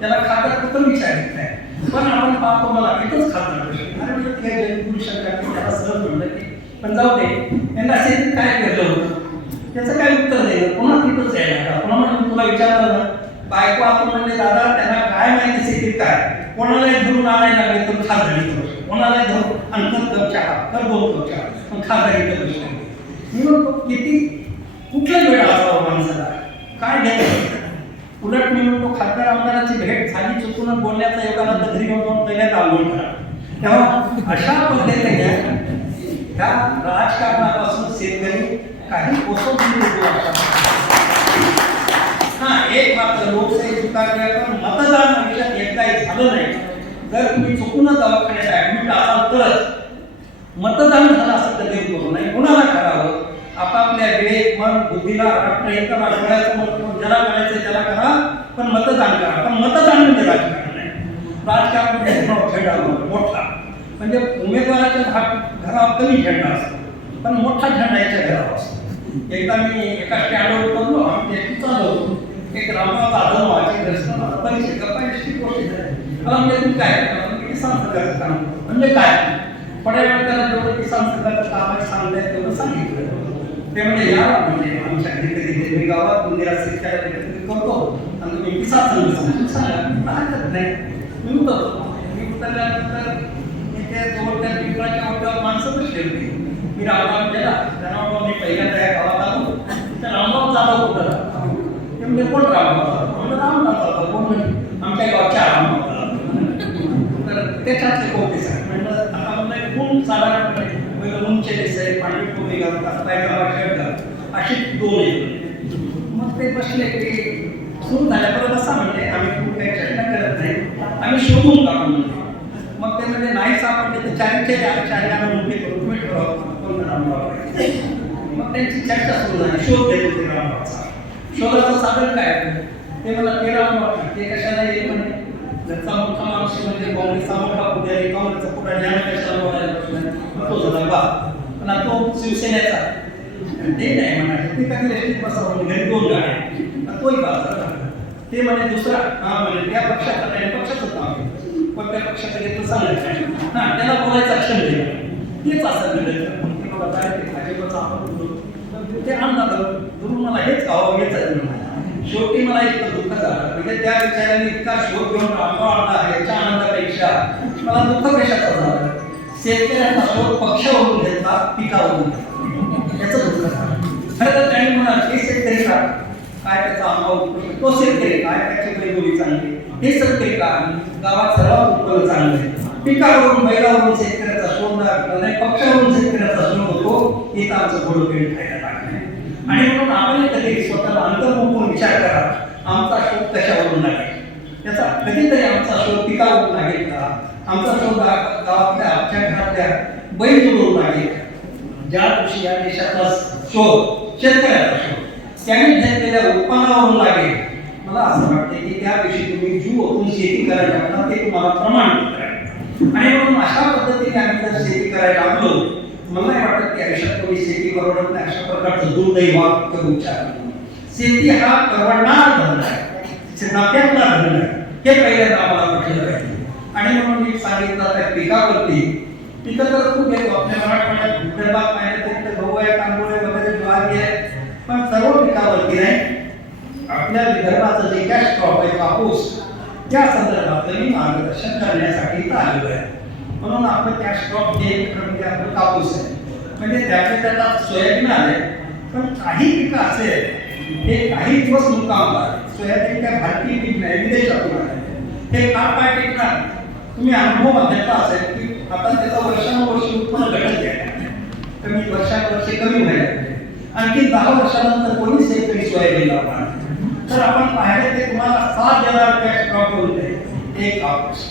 त्याला खातर कुठं विचारित नाही. पण आपण पाहतो मला एकच खातर अरे म्हणजे ते जयपुरुष शंकरांनी त्याला सहज म्हणलं की पण जाऊ दे, त्यांना शेतीत काय केलं होतं त्याचं काय उत्तर द्यायचं, पुन्हा तिथंच यायला पुन्हा म्हणून तुला विचारलं ना बायको आपण म्हणले दादा त्यांना काय माहिती शेतीत काय, कोणालाही धरून आणायला लागले तर खासदारी करू, कोणालाही धरून अंतर कप चहा तर 2 कप चहा पण खासदारी करू शकतो. मी म्हणतो किती कुठला वेळ असावा माणसाला काय घ्यायचं. उलट मी म्हणतो खासदार आमदाराची भेट झाली चुकून बोलण्याचा योगाला तर घरी जाऊन पहिल्याच आंदोलन करा. तेव्हा अशा पद्धतीने ह्या राजकारणापासून शेतकरी काही एक मात्र लोकशाही स्वीकारली पण मतदान आयुष्यात एकदाही झालं नाही. जर तुम्ही चुकून दवाखान्यात ऍडमिट असाल तरच मतदान झालं असं कधी करू नये. कुणाला करावं आपापल्या वेळेत मन बुद्धीला राष्ट्रहिताला डोळ्याचं मत ज्याला करायचं त्याला करा पण मतदान करा. पण मतदान म्हणजे राजकारण नाही. राजकारण म्हणजे झेंडा मोठा म्हणजे उमेदवाराच्या घरावर कमी झेंडा असतो पण मोठा झेंडा याच्या घरावर असतो. एकदा मी एका स्टँडवर उतरलो आणि ते चालवतो एक रामराव जाधव नावाचे दर्शन परिचय गप्पाची गोष्ट झाली. मला म्हणजे तुम्ही काय करता किसान संघाचं काम म्हणजे काय थोड्या वेळ त्याला जेवढं किसान संघाचं काम सांगताय तेवढं सांगितलं. ते म्हणजे या म्हणजे आमच्या घरी कधी मी गावात मंदिरात शेतकऱ्याला करतो आणि तुम्ही किसान संघ समजून सांगा हरकत नाही. मी उतरल्यानंतर मी त्या जवळच्या पिंपळाच्या ओट्यावर माणसं बसली होती. मी रामराव गेला त्यांना मी पहिल्यांदा या गावात आलो तर रामराव जाधव कुठं राहतो ते म्हणजे कोण रामराव जाधव म्हणजे रामराव जाधव कोण म्हणजे आमच्या गावच्या रामराव तर त्याच्यातले कोणते सांग म्हणलं आता म्हणलं कोण साधारणपणे पहिलं उंचे दिसाय पाणी टोपी घालतात पायगावा शर्ट अशी 2 येत. मग ते बसले की सुरू झाल्या परत असं म्हणले आम्ही खूप काही चर्चा करत नाही आम्ही शोधून काढून म्हणतो. मग ते म्हणजे नाही सापडले तर चारी मोठे करून तुम्ही ठरवा कोण रामराव. मग त्यांची चर्चा सुरू झाली शोध घेत होते रामरावचा. शोधाचं साधन काय ते मला ते रामराव ते कशाला येईल म्हणे घरचा मोठा माणूस म्हणजे काँग्रेसचा मोठा पुढारी काँग्रेसचा पुढारी कशाला बोलायला बसला तो झाला बा पण तो शिवसेनेचा ते नाही म्हणाले ते कधी एसटीत बसावं घरी 2 गाड्या तोही बाजार ते म्हणे दुसरा हा म्हणे त्या पक्षाचा त्याने पक्षाचं नाव पण त्या पक्षाचं घेतलं सांगायचं हां त्याला बोलायचं अक्षर दिलं तेच असं घडलं की बाबा काय ते भाजपचं आपण ते आमदार दुरून मला हेच हवं हेच आहे. शेवटी मला इतकं दुःख झालं म्हणजे त्या विचाराने इतका शोध घेऊन रामराव आला याच्या आनंदापेक्षा मला दुःख कशाचं झालं शेतकऱ्यांचा शोध पक्षावरून घेतला पिकावरून याचं दुःख झालं. खरं तर त्यांनी म्हणाल हे शेतकरी का काय त्याचा अनुभव तो शेतकरी काय त्याची बैलबोली चांगली हे शेतकरी का गावात सर्वात उत्पन्न चांगलं पिकावरून बैलावरून शेतकऱ्याचा शोध नाही पक्षावरून शेतकऱ्याचा शोध होतो हे तर आमचं थोडं वेळ खायला लागलं. आणि म्हणून आपण कधी स्वतःला अंतर्मुख विचार करा आमचा शोध कशावरून लागेल त्याचा कधीतरी आमचा शोध पिकावरून लागेल का आमचा शोध गावातल्या आमच्या घरातल्या बैल जोडून लागेल. ज्या दिवशी या देशाचा शोध शेतकऱ्याचा शोध त्यांनी घेतलेल्या उत्पन्नावरून लागेल मला असं वाटते की त्या दिवशी तुम्ही जीव ओतून शेती करायला लागता ते तुम्हाला प्रमाणित करायचं. आणि म्हणून अशा पद्धतीने आम्ही जर शेती करायला लागलो मला नाही वाटत की आयुष्यात कोणी शेती परवडत नाही अशा प्रकारचं दुर्दैव वाक्य उच्चार. शेती हा परवडणारा धंदा आहे नफ्यातला धंदा आहे हे पहिल्यांदा आम्हाला म्हटलं पाहिजे. आणि म्हणून मी सांगितलं त्या पिकावरती पिकं तर खूप येतो आपल्या मराठवाड्यात विदर्भात पाहिलं तरी तर गहू आहे तांदूळ आहे वगैरे ज्वारी आहे पण सर्व पिकावरती नाही. आपल्या विदर्भाचं जे कॅश क्रॉप आहे कापूस त्या संदर्भातलं मी मार्गदर्शन करण्यासाठी इथं आलेलो आहे. म्हणून आपलं कॅश क्रॉप जे म्हणजे आपलं कापूस आहे म्हणजे त्यातल्या त्याला सोयाबीन आले पण काही पिकं असेल हे काही दिवस मुक्कामला सोयाबीन काय भारतीय पीक नाही विदेशातून आले हे काय टिकणार. तुम्ही अनुभव बघायचा असेल की आता त्याचा वर्षानुवर्षी उत्पन्न घटत आहे कमी वर्षानुवर्षी कमी व्हायला आणखी 10 वर्षानंतर कोणी शेतकरी सोयाबीन लावणार. तर आपण पाहिलं ते तुम्हाला 7,000 कॅश क्रॉप होते एक कापूस.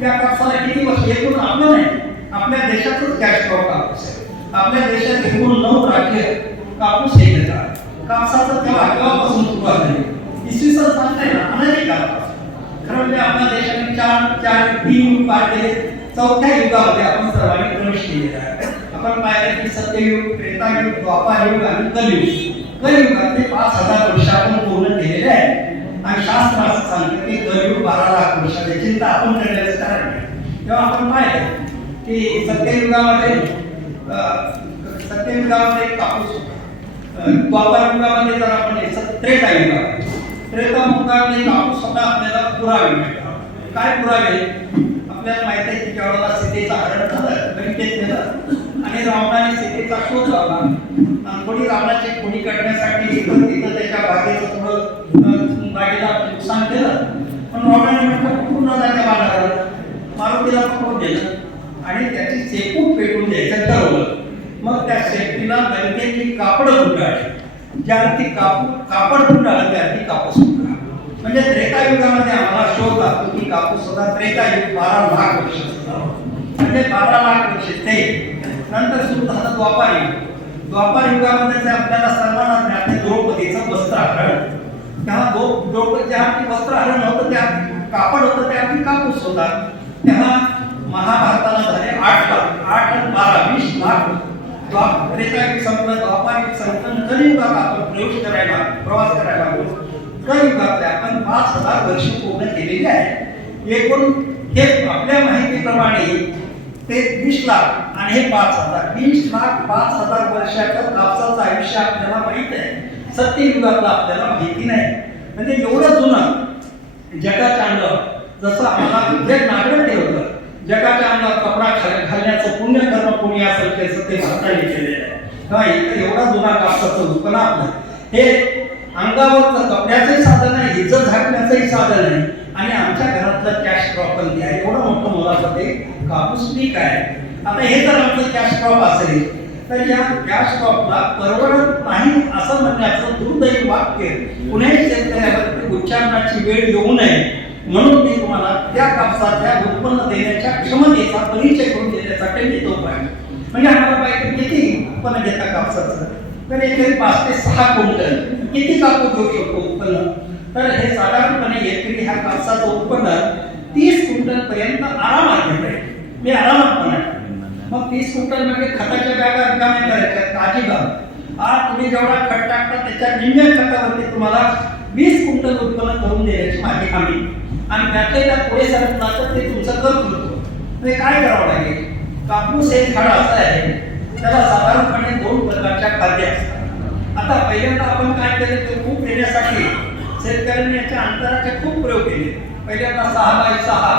त्या कापसाला किती वर्ष एकूण आपलं नाही आपल्या देशातच कॅश क्रॉप कापूस आहे. आपल्या देशात एकूण 9 राज्य कापूस हे घेतात. कापसाचं तेव्हा केव्हापासून सुरुवात झाली इसवी सन सांगताय ना अनेक काळापासून. खरं म्हणजे आपल्या देशाने 3 युग पार केले. 4थ्या युगामध्ये आपण सर्वांनी प्रवेश केलेला आहे. आपण पाहिलं की सत्ययुग त्रेतायुग द्वापारयुग आणि कलियुग. कलियुगातले 5,000 वर्ष आपण पूर्ण केलेले आहे. आणि शास्त्र असं सांगतं की कलियुग 12 लाख वर्षाची चिंता आपण करण्याचं कारण नाही. तेव्हा आपण पाहिलं की सत्ययुगामध्ये कापूस, द्वापर युगामध्ये जर आपण त्रेतायुगामध्ये कापूस स्वतः आपल्याला पुरावे मिळतात. काय पुरावे? आपल्याला माहिती आहे की ज्यावेळेला सीतेचं हरण झालं, लंकेत नेलं आणि रावणाने सीतेचा शोध लावला. कोणी रावणाची खोडी काढण्यासाठी तिथं त्याच्या बागेचं थोडं बागेला नुकसान केलं, पण रावणाने म्हटलं पूर्ण जागा बांधला, मारुतीला पकडून दिलं आणि त्याची शेपूट पेटून द्यायचं ठरवलं. मग त्या शेपटीला लंकेची कापड गुंडाळली, ज्या ती कापड गुंडाळलं त्या ती कापूस गुंडाळला. म्हणजे त्रेतायुगामध्ये आम्हाला शोध लागतो की कापूस सुद्धा त्रेतायुग 12 लाख वर्ष असतं. म्हणजे 12 लाख वर्ष ते नंतर सुरू झालं द्वापार युग. द्वापार युगामध्ये आपल्याला सर्वांना ज्ञात द्रौपदीचं वस्त्रहरण. तेव्हा द्रौपदी ज्या वस्त्रहरण होतं त्या कापड होतं त्या कापूस होता. तेव्हा महाभारताला झाले 8 लाख, 8 आणि 12 20 लाख. त्रेतायुग संपलं, द्वापार युग संपलं, कलियुगात आपण प्रवास करायला लागलो. कलियुगातले आपण 5000 वर्ष पूर्ण केलेली आहे. एकूण हे आपल्या माहितीप्रमाणे ते 20 लाख आणि हे 5000, 20 लाख 5000 वर्षाचं कापसाचं आयुष्य आपल्याला माहित आहे. सत्ययुगातलं आपल्याला माहिती नाही. म्हणजे एवढं जुनं जगाच्या अंगावर जसं आम्हाला जे नागरिक ठेवलं, जगाच्या अंगावर कपडा घालण्याचं पुण्य कर्म कोणी असेल त्याचं ते भारताने केलेलं आहे. तेव्हा इथं एवढा जुना कापसाचं उत्पन्न आपलं हे अंगावरचं कपड्याचंही साधन आहे, इज्जत झाकण्याचंही साधन आहे आणि आमच्या घरातलं कॅश क्रॉप पण आहे. एवढं मोठं मोलाचं ते कापूस पीक आहे. आता हे जर आमचं कॅश क्रॉप असेल तर या कॅश क्रॉपला परवडत नाही असं म्हणण्याचं दुर्दैवी वाक्य कुणाही शेतकऱ्यावर उच्चारणाची वेळ येऊ नये म्हणून मी तुम्हाला त्या कापसाच्या उत्पन्न देण्याच्या क्षमतेचा परिचय करून देण्यासाठी मी तो पाहिजे. म्हणजे आम्हाला पाहिजे किती उत्पन्न घेता कापसाचं, तर एकरी 5 ते 6 क्विंटल किती कापूस घेऊ शकतो उत्पन्न. तर हे साधारणपणे एकरी ह्या कापसाचं उत्पन्न 30 क्विंटल पर्यंत आरामात घेता येईल. मी आरामात म्हणा. मग 30 क्विंटल म्हणजे खताच्या बॅगा रिकाम्या करायच्या काळजीगाव. आज तुम्ही जेवढा खत टाकता त्याच्या निम्म्या खतावरती तुम्हाला 20 क्विंटल उत्पन्न करून देण्याची माझी हमी. आणि त्यातले त्यात पुढे सरत लागतं ते तुमचं कर्तृत्व. म्हणजे काय करावं लागेल? कापूस हे झाड असं आहे, त्याला साधारणपणे 2 प्रकारच्या खाद्य असतात. आता पहिल्यांदा आपण काय केलं तर खूप येण्यासाठी शेतकऱ्यांनी याच्या अंतराचे खूप प्रयोग केले. पहिल्यांदा 6x6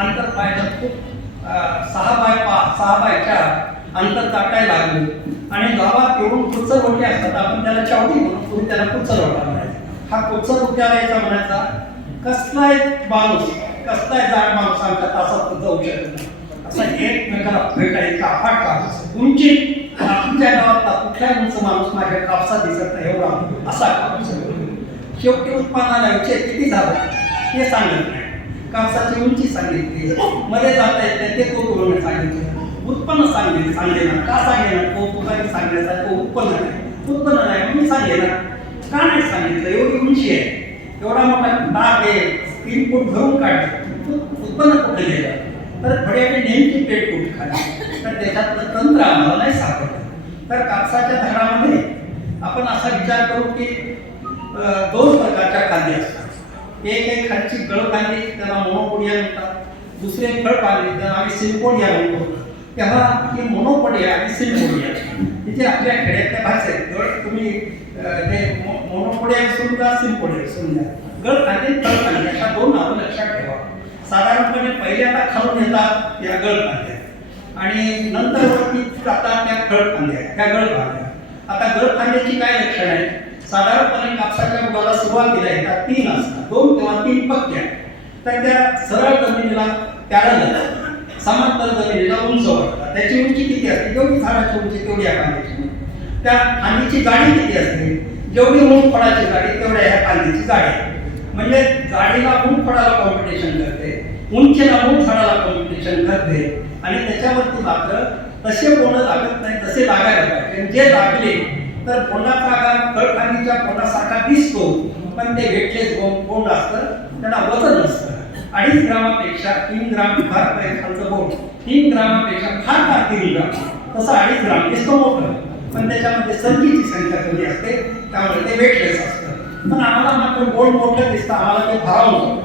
अंतर पाहिलं, खूप 6x4 अंतर टाकायला लागले आणि गावात येऊन कुचर रोटी असतात, आपण त्याला चावडी म्हणून पूर्वी त्याला कुचर रोटा म्हणायचा. हा कुचर रोट्या यायचा म्हणायचा. कसलाय माणूस, कसलाय जाड माणूस आमच्या तासात जाऊ शकत नाही असं एकमेकाला भेटायचा फाटका उंची. आमच्या गावातला कुठल्या उंच माणूस माझ्या कापसात दिसत नाही एवढा असा कापूस. शेवटी उत्पन्नाला विषय किती झाला ते सांगत नाही. कापसाची उंची सांगितली, मध्ये जाता येते ते कौतुकाने सांगितलं, उत्पन्न सांगे ना. का सांगे ना? कौतुकाने सांगण्यासारखं उत्पन्न नाही म्हणून सांगे ना. का नाही सांगितलं? एवढी उंची आहे, एवढा मोठा डाग आहे, 3 फूट भरून काढले, उत्पन्न कुठे गेलं? तर फड्याने नेमकी पेट कुठे खाली. तर त्याच्यातलं तंत्र आम्हाला नाही सापडलं. तर कापसाच्या झाडामध्ये आपण असा विचार करू की 2 प्रकारच्या कांदे असतात. एक खालची गळकांदी त्याला मोनोपोडिया म्हणतात, दुसरे फळकांदी त्याला आम्ही सिम्पोडिया म्हणतो. तेव्हा ही मोनोपोडिया आणि सिम्पोडिया तिथे आपल्या खेड्यातल्या भाषेत तुम्ही ते मोनोपोडिया विसरून जा, सिम्पोडिया विसरून जा. गळकांदी फळकांदी अशा 2 नावं लक्षात ठेवा. साधारणपणे पहिल्यांदा खालून येतात या गळकांद्या आणि नंतर वरती जातात त्या फळकांद्या, त्या गळकांद्या. आता गळकांद्याची काय लक्षण आहे? साधारणपणे कापसाच्या मुगाला सुरुवातीला येतात 3 असतात, 2 किंवा 3 पक्क्या. तर त्या सरळ जमिनीला त्याला समांतर जमिनीला उंच वाढतात. त्याची उंची किती असते? जेवढी झाडाची उंची तेवढी या कांद्याची. त्या कांदीची जाडी किती असते? जेवढी मुंगफळाची जाडी तेवढ्या ह्या कांदीची जाडी. म्हणजे जाडीला मुंगफळाला कॉम्पिटिशन करते, उंचीला मुंगफळाला कॉम्पिटिशन करते आणि त्याच्यावरती मात्र तसे बोंड लागत नाही, तसे लागायला पाहिजे. जे लागले तर बोंडाचा आकार गळकांदीच्या बोंडासारखा दिसतो, पण ते वेटलेस बोंड असतं, त्याला वजन नसतं. 2.5 ग्रामापेक्षा 3 ग्राम फार खालचं बोंड, 3 ग्रामापेक्षा फार 3 ग्राम, तसं 2.5 ग्राम दिसतं मोठं, पण त्याच्यामध्ये संधीची संख्या कमी असते, त्यामुळे ते वेटलेस असतं. पण आम्हाला मात्र गोड मोठं दिसतं, आम्हाला ते भारावलं.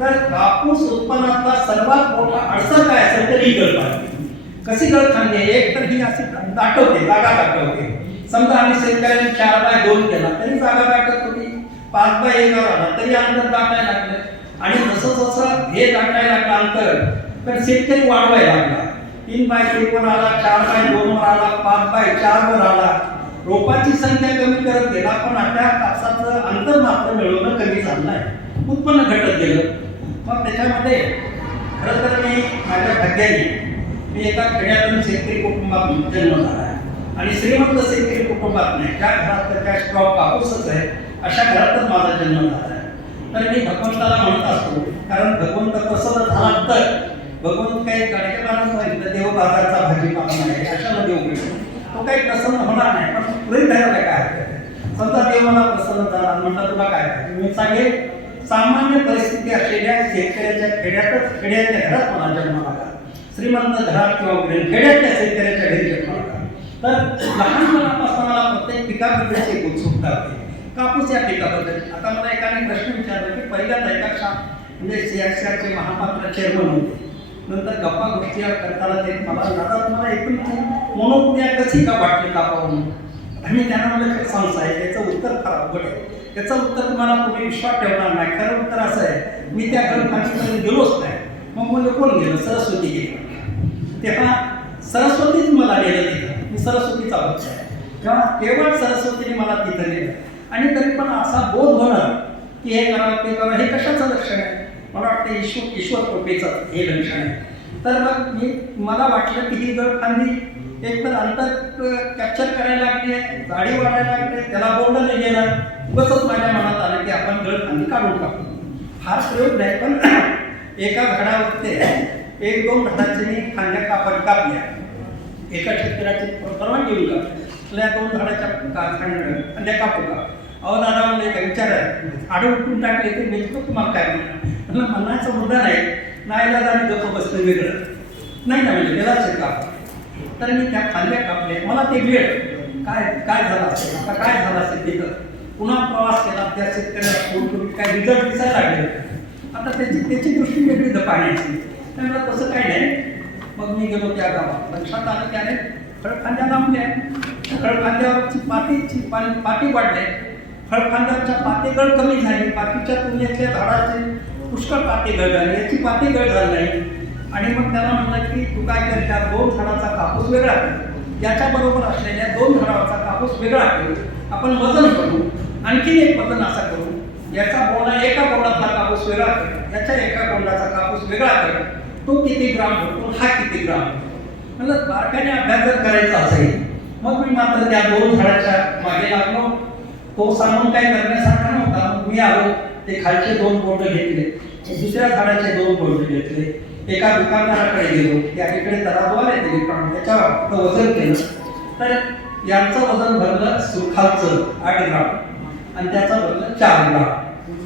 तर कापूस उत्पन्नातला सर्वात मोठा अडचण काय असेल तर ही गळ पाहिजे. कशी गळ खांदी? एक तर ही अशी दाटवते, जागा दाटवते. समजा आम्ही शेतकऱ्यांनी 4x2 केला तरी जागा दाटत होती, 5x1 आला तरी अंतर दाटायला लागलं. आणि जसं जसं हे दाटायला लागलं अंतर, तर शेतकरी वाढवायला लागला. 3x3 वर आला, 4x2 वर आला, 5x4 वर आला. रोपाची संख्या कमी करत गेला, पण आता कापसाचं अंतर मात्र मिळवणं कमी झालं नाही, उत्पन्न घटत गेलं. मग त्याच्यामध्ये खरं तर मी माझ्या भाग्याने मी एका खेड्यातून शेतकरी कुटुंबात जन्म झाला आहे आणि श्रीमंत शेतकरी कुटुंबात नाही. ज्या घरात त्या स्ट्रॉक कापूसच आहे अशा घरातच माझा जन्म झाला आहे. तर मी भगवंताला म्हणत असतो, कारण भगवंत प्रसन्न झाला तर भगवंत काही कार्यक्रमाला सांगितलं देव बाजारचा भाजीपाला नाही अशाला देव मिळतो, तो काही प्रसन्न होणार नाही. पण पुढे ठरवलं काय हरकत? समजा देव मला प्रसन्न झाला, म्हटलं तुला काय पाहिजे? मी सांगेन सामान्य परिस्थिती असलेल्या शेतकऱ्याच्या खेड्याच्या घरात मला जन्म आला, श्रीमंत घरात किंवा खेड्याच्या शेतकऱ्याच्या घरी जन्म आला. तर लहानपणापासून मला प्रत्येक पिकाबद्दलची एक उत्सुकता होती, कापूस या पिकाबद्दल. आता मला एकाने प्रश्न विचारला की पहिल्यांदा एका म्हणजे CRCRचे महापात्र चेअरमन होते, नंतर गप्पा गोष्टी करताना ते मला दादा मला एकूण मोनोपुनिया कशी का वाटली कापावरून? आणि त्यांना मला खरं सांगू आहे त्याचं उत्तर फार अवघड आहे. त्याचं उत्तर तुम्हाला कोणी विश्वास ठेवणार नाही. खरं उत्तर असं आहे, मी त्या घरखालीमध्ये गेलोच नाही. मग म्हणजे कोण गेलं? सरस्वती गेली. तेव्हा सरस्वतीच मला नेलं तिथं. मी सरस्वतीचा भक्त आहे, तेव्हा केवळ सरस्वतीने मला तिथं नेलं. आणि तरी पण असा बोध होणं की हे करावं ते करावं हे कशाचं लक्षण आहे? मला वाटतं ईश्वर कृपेचं हे लक्षण आहे. तर मग मला वाटलं की ही गळ खांदी एकतर अंतर कॅप्चर करायला लागली आहे, जाडी वाढायला लागली, त्याला बोर्ड नाही गेला. बसच माझ्या मनात आलं की आपण गळ खांदी काढून टाकू. हा प्रयोग नाही, पण एका झाडावरती 1-2 झाडाचे मी खांद्या कापल्या. एका शेतकऱ्याची परवानगी घेऊन कापल्या, त्या 2 झाडाच्या खांद्या कापू का? अहो दादा म्हणजे काय विचार आडू उठून टाकले ते मी तुम्हाला काय म्हणलं म्हणायचा मुद्दा नाही आणि गप्प बसलं वेगळं नाही ना, म्हणजे वेळाच काप. तर मी त्या खांद्या कापल्या. मला ते वेळ काय झालं असेल, आता काय झालं असेल तिथं. पुन्हा प्रवास केला, त्या शेतकऱ्याला फोन करून काय रिझल्ट दिसायला लागले. आता त्याची दृष्टी वेगळी पाण्याची. त्यामुळे तसं काही नाही. मग मी गेलो त्या गावात, लक्षात आलं त्याने खळखांद्या लांबल्या, खळखांद्यावरची पाती वाढले, खळखांद्यावरच्या पातेगळ कमी झाली, पातीच्या तुलनेतल्या झाडाचे पुष्कळ पातेगळ झाले, याची पातेगळ झाली नाही. आणि मग त्याला म्हणलं की तू काय कर, त्या 2 झाडाचा कापूस वेगळा कर, याच्याबरोबर असलेल्या 2 झाडाचा कापूस वेगळा करू, आपण वजन करू, आणखीन एक वजन असा करू, याचा बोंडा एका बोंडातला कापूस वेगळा कर, याच्या एका बोंडाचा कापूस वेगळा कर, तो किती ग्राम होतो, हा किती ग्राम होतो. म्हणजे बारकाने अभ्यास जर करायचा असेल मग मी मात्र त्या 2 झाडाच्या मागे लागलो. तो सांगून काही करण्यासारखा नव्हता. मग मी आलो, ते खालचे 2 बोंड घेतले, दुसऱ्या झाडाचे 2 बोंड घेतले, एका दुकानदाराकडे गेलो, त्या इकडे तराजूवाले दिले, पण त्याच्यावर वजन केलं. तर यांचं वजन भरलं सुखाचं 8 ग्राम आणि त्याचं भरलं 4 ग्राम.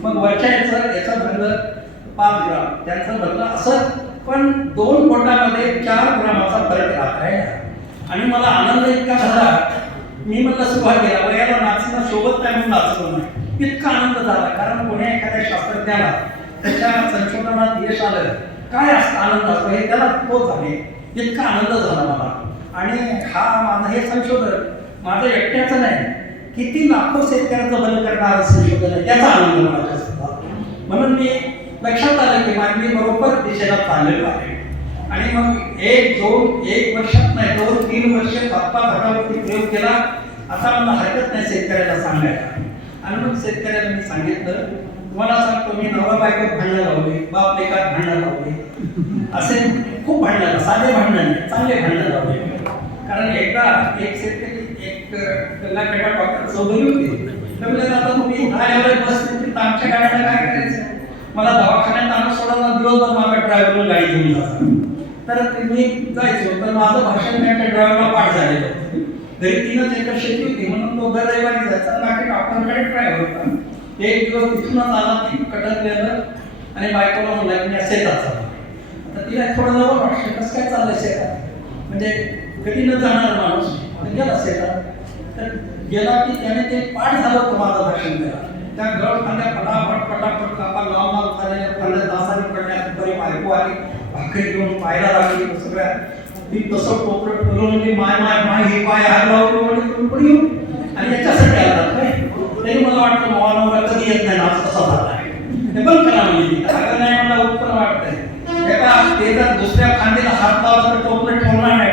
मग वरच्या याचं भरलं 5 ग्राम, त्यांचं भरलं असं. पण 2 बोटामध्ये 4 ग्रामाचा फरक राहत आहे. आणि मला आनंद इतका झाला, मी म्हटलं सुरुवात केला वयाला नाचणं शोभत नाही म्हणून नाचलो नाही. इतका आनंद झाला, कारण कोण्या एखाद्या शास्त्रज्ञाला त्याच्या संशोधनात यश आलं, काय असतं आनंद असतो हे त्याला तोच आहे. इतका आनंद झाला मला. आणि हा माझं हे संशोधन माझं एकट्याचं नाही, किती लाखो शेतकऱ्याचं भलं करणारं संशोधन आहे, त्याचा आनंद मला जास्त झाला. म्हणून मी लक्षात आलं की मी बरोबर दिशेला चाललेलो आहे. आणि मग 1 वर्षात नाही 2-3 वर्ष 5-5 झाडावरती प्रयोग केला. आता मला हरकत नाही शेतकऱ्याला सांगायला. आणि मग शेतकऱ्याला मी सांगितलं, तुम्हाला सांगतो मी नवरा बायकोत भांडणं लावले, बाप लेकात भांडणं लावले, असे खूप भांडणं, साधे भांडणं नाही चांगले भांडणं लावले. कारण एकदा एक शेतकरी एक गंगाखेडा डॉक्टर चौधरी होते, तर आता तुम्ही गाड्यावर बसले तर आमच्या गाड्याला काय करायचं, मला दवाखान्यात आणून सोडवणार, दिवसभर माझ्या ड्रायव्हरला गाडी घेऊन जातात. तर मी जायचो, तर माझं भाषण त्या ड्रायव्हरला पाठ झालेलं होतं. घरी 3च एकर शेती होती, म्हणून तो दर रविवारी जायचा. नाके डॉक्टरकडे ड्रायव्हर होता. एक दिवस तिथूनच आला, ती कटकलेलं आणि बायकोला म्हणला की मी शेतात चाललो. आता तिला थोडं जवळ वाटलं, कसं काय चाललंय शेतात, म्हणजे कधी न जाणार माणूस गेला शेतात. तर गेला की त्याने ते पाठ झालं होतं माझं भाषण त्याला. त्या गळ खांद्या पटापट कापा लांब झालेल्या खांद्या दासाने पडण्यात बरी बायको आली, भाकरी घेऊन पायला लागली सगळ्या. मी तसं टोपलं ठेवलं म्हणजे माय हे पाय हात लावतो म्हणजे तुम्ही पण येऊ आणि याच्यासाठी आलात काय. तरी मला वाटतं नवरा कधी येत नाही ना कसा झाला हे पण करा म्हणजे अगं नाही मला उत्पन्न वाटतंय एका ते जर दुसऱ्या खांद्याला हात लावला तर टोपलं ठेवणार नाही,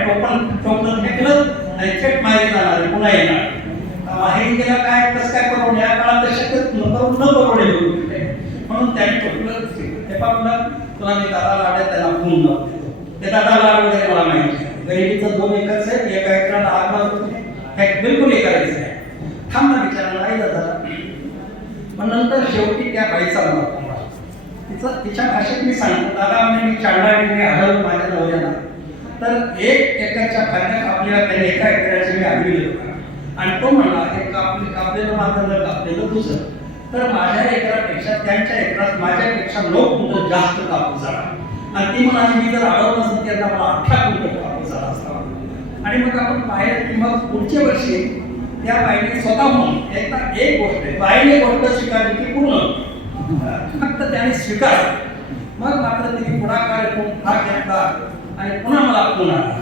टोपलं फेकलं आणि थेट मागे जाणार पुन्हा येणार. माहेरी गेला काय कसं काय करून या काळात शक्य न परवडेल म्हणून त्याने टोपलं हे पाहिलं तुला मी दादा लाडे त्याला फोन लावतो. ते दादा लाड वगैरे मला माहिती आहे. गरिबीचं 2 एकरच आहे, 1 एकराला 8,000 रुपये हे बिलकुल हे करायचं आहे. थांब ना विचारायला नाही दादा. पण नंतर शेवटी त्या बाईचा मला तिच्या भाषेत मी सांगतो दादा म्हणजे मी चांडाळीने हरवलं माझ्या नवऱ्याला. तर 1 एकरच्या खांद्या कापलेला त्याने 1 एकराचे मी आधी गेलो आणि तो म्हणला हे कापलेलं माझं न कापलेलं दुसरं. तर माझ्या एकरापेक्षा त्यांच्या एकरात माझ्यापेक्षा 9 क्विंटल जास्त कापूस झाला आणि ती म्हणाली मी जर अडवलं असेल त्यांना मला 18 क्विंटल कापूस झाला असता. आणि मग आपण पाहिलं की मग पुढच्या वर्षी त्या बाईने स्वतःहून एकदा एक गोष्ट आहे बाईने गोष्ट स्वीकारली की पूर्ण फक्त त्याने स्वीकार. मग मात्र तिने पुढाकार करून हा घेतला आणि पुन्हा मला फोन आला.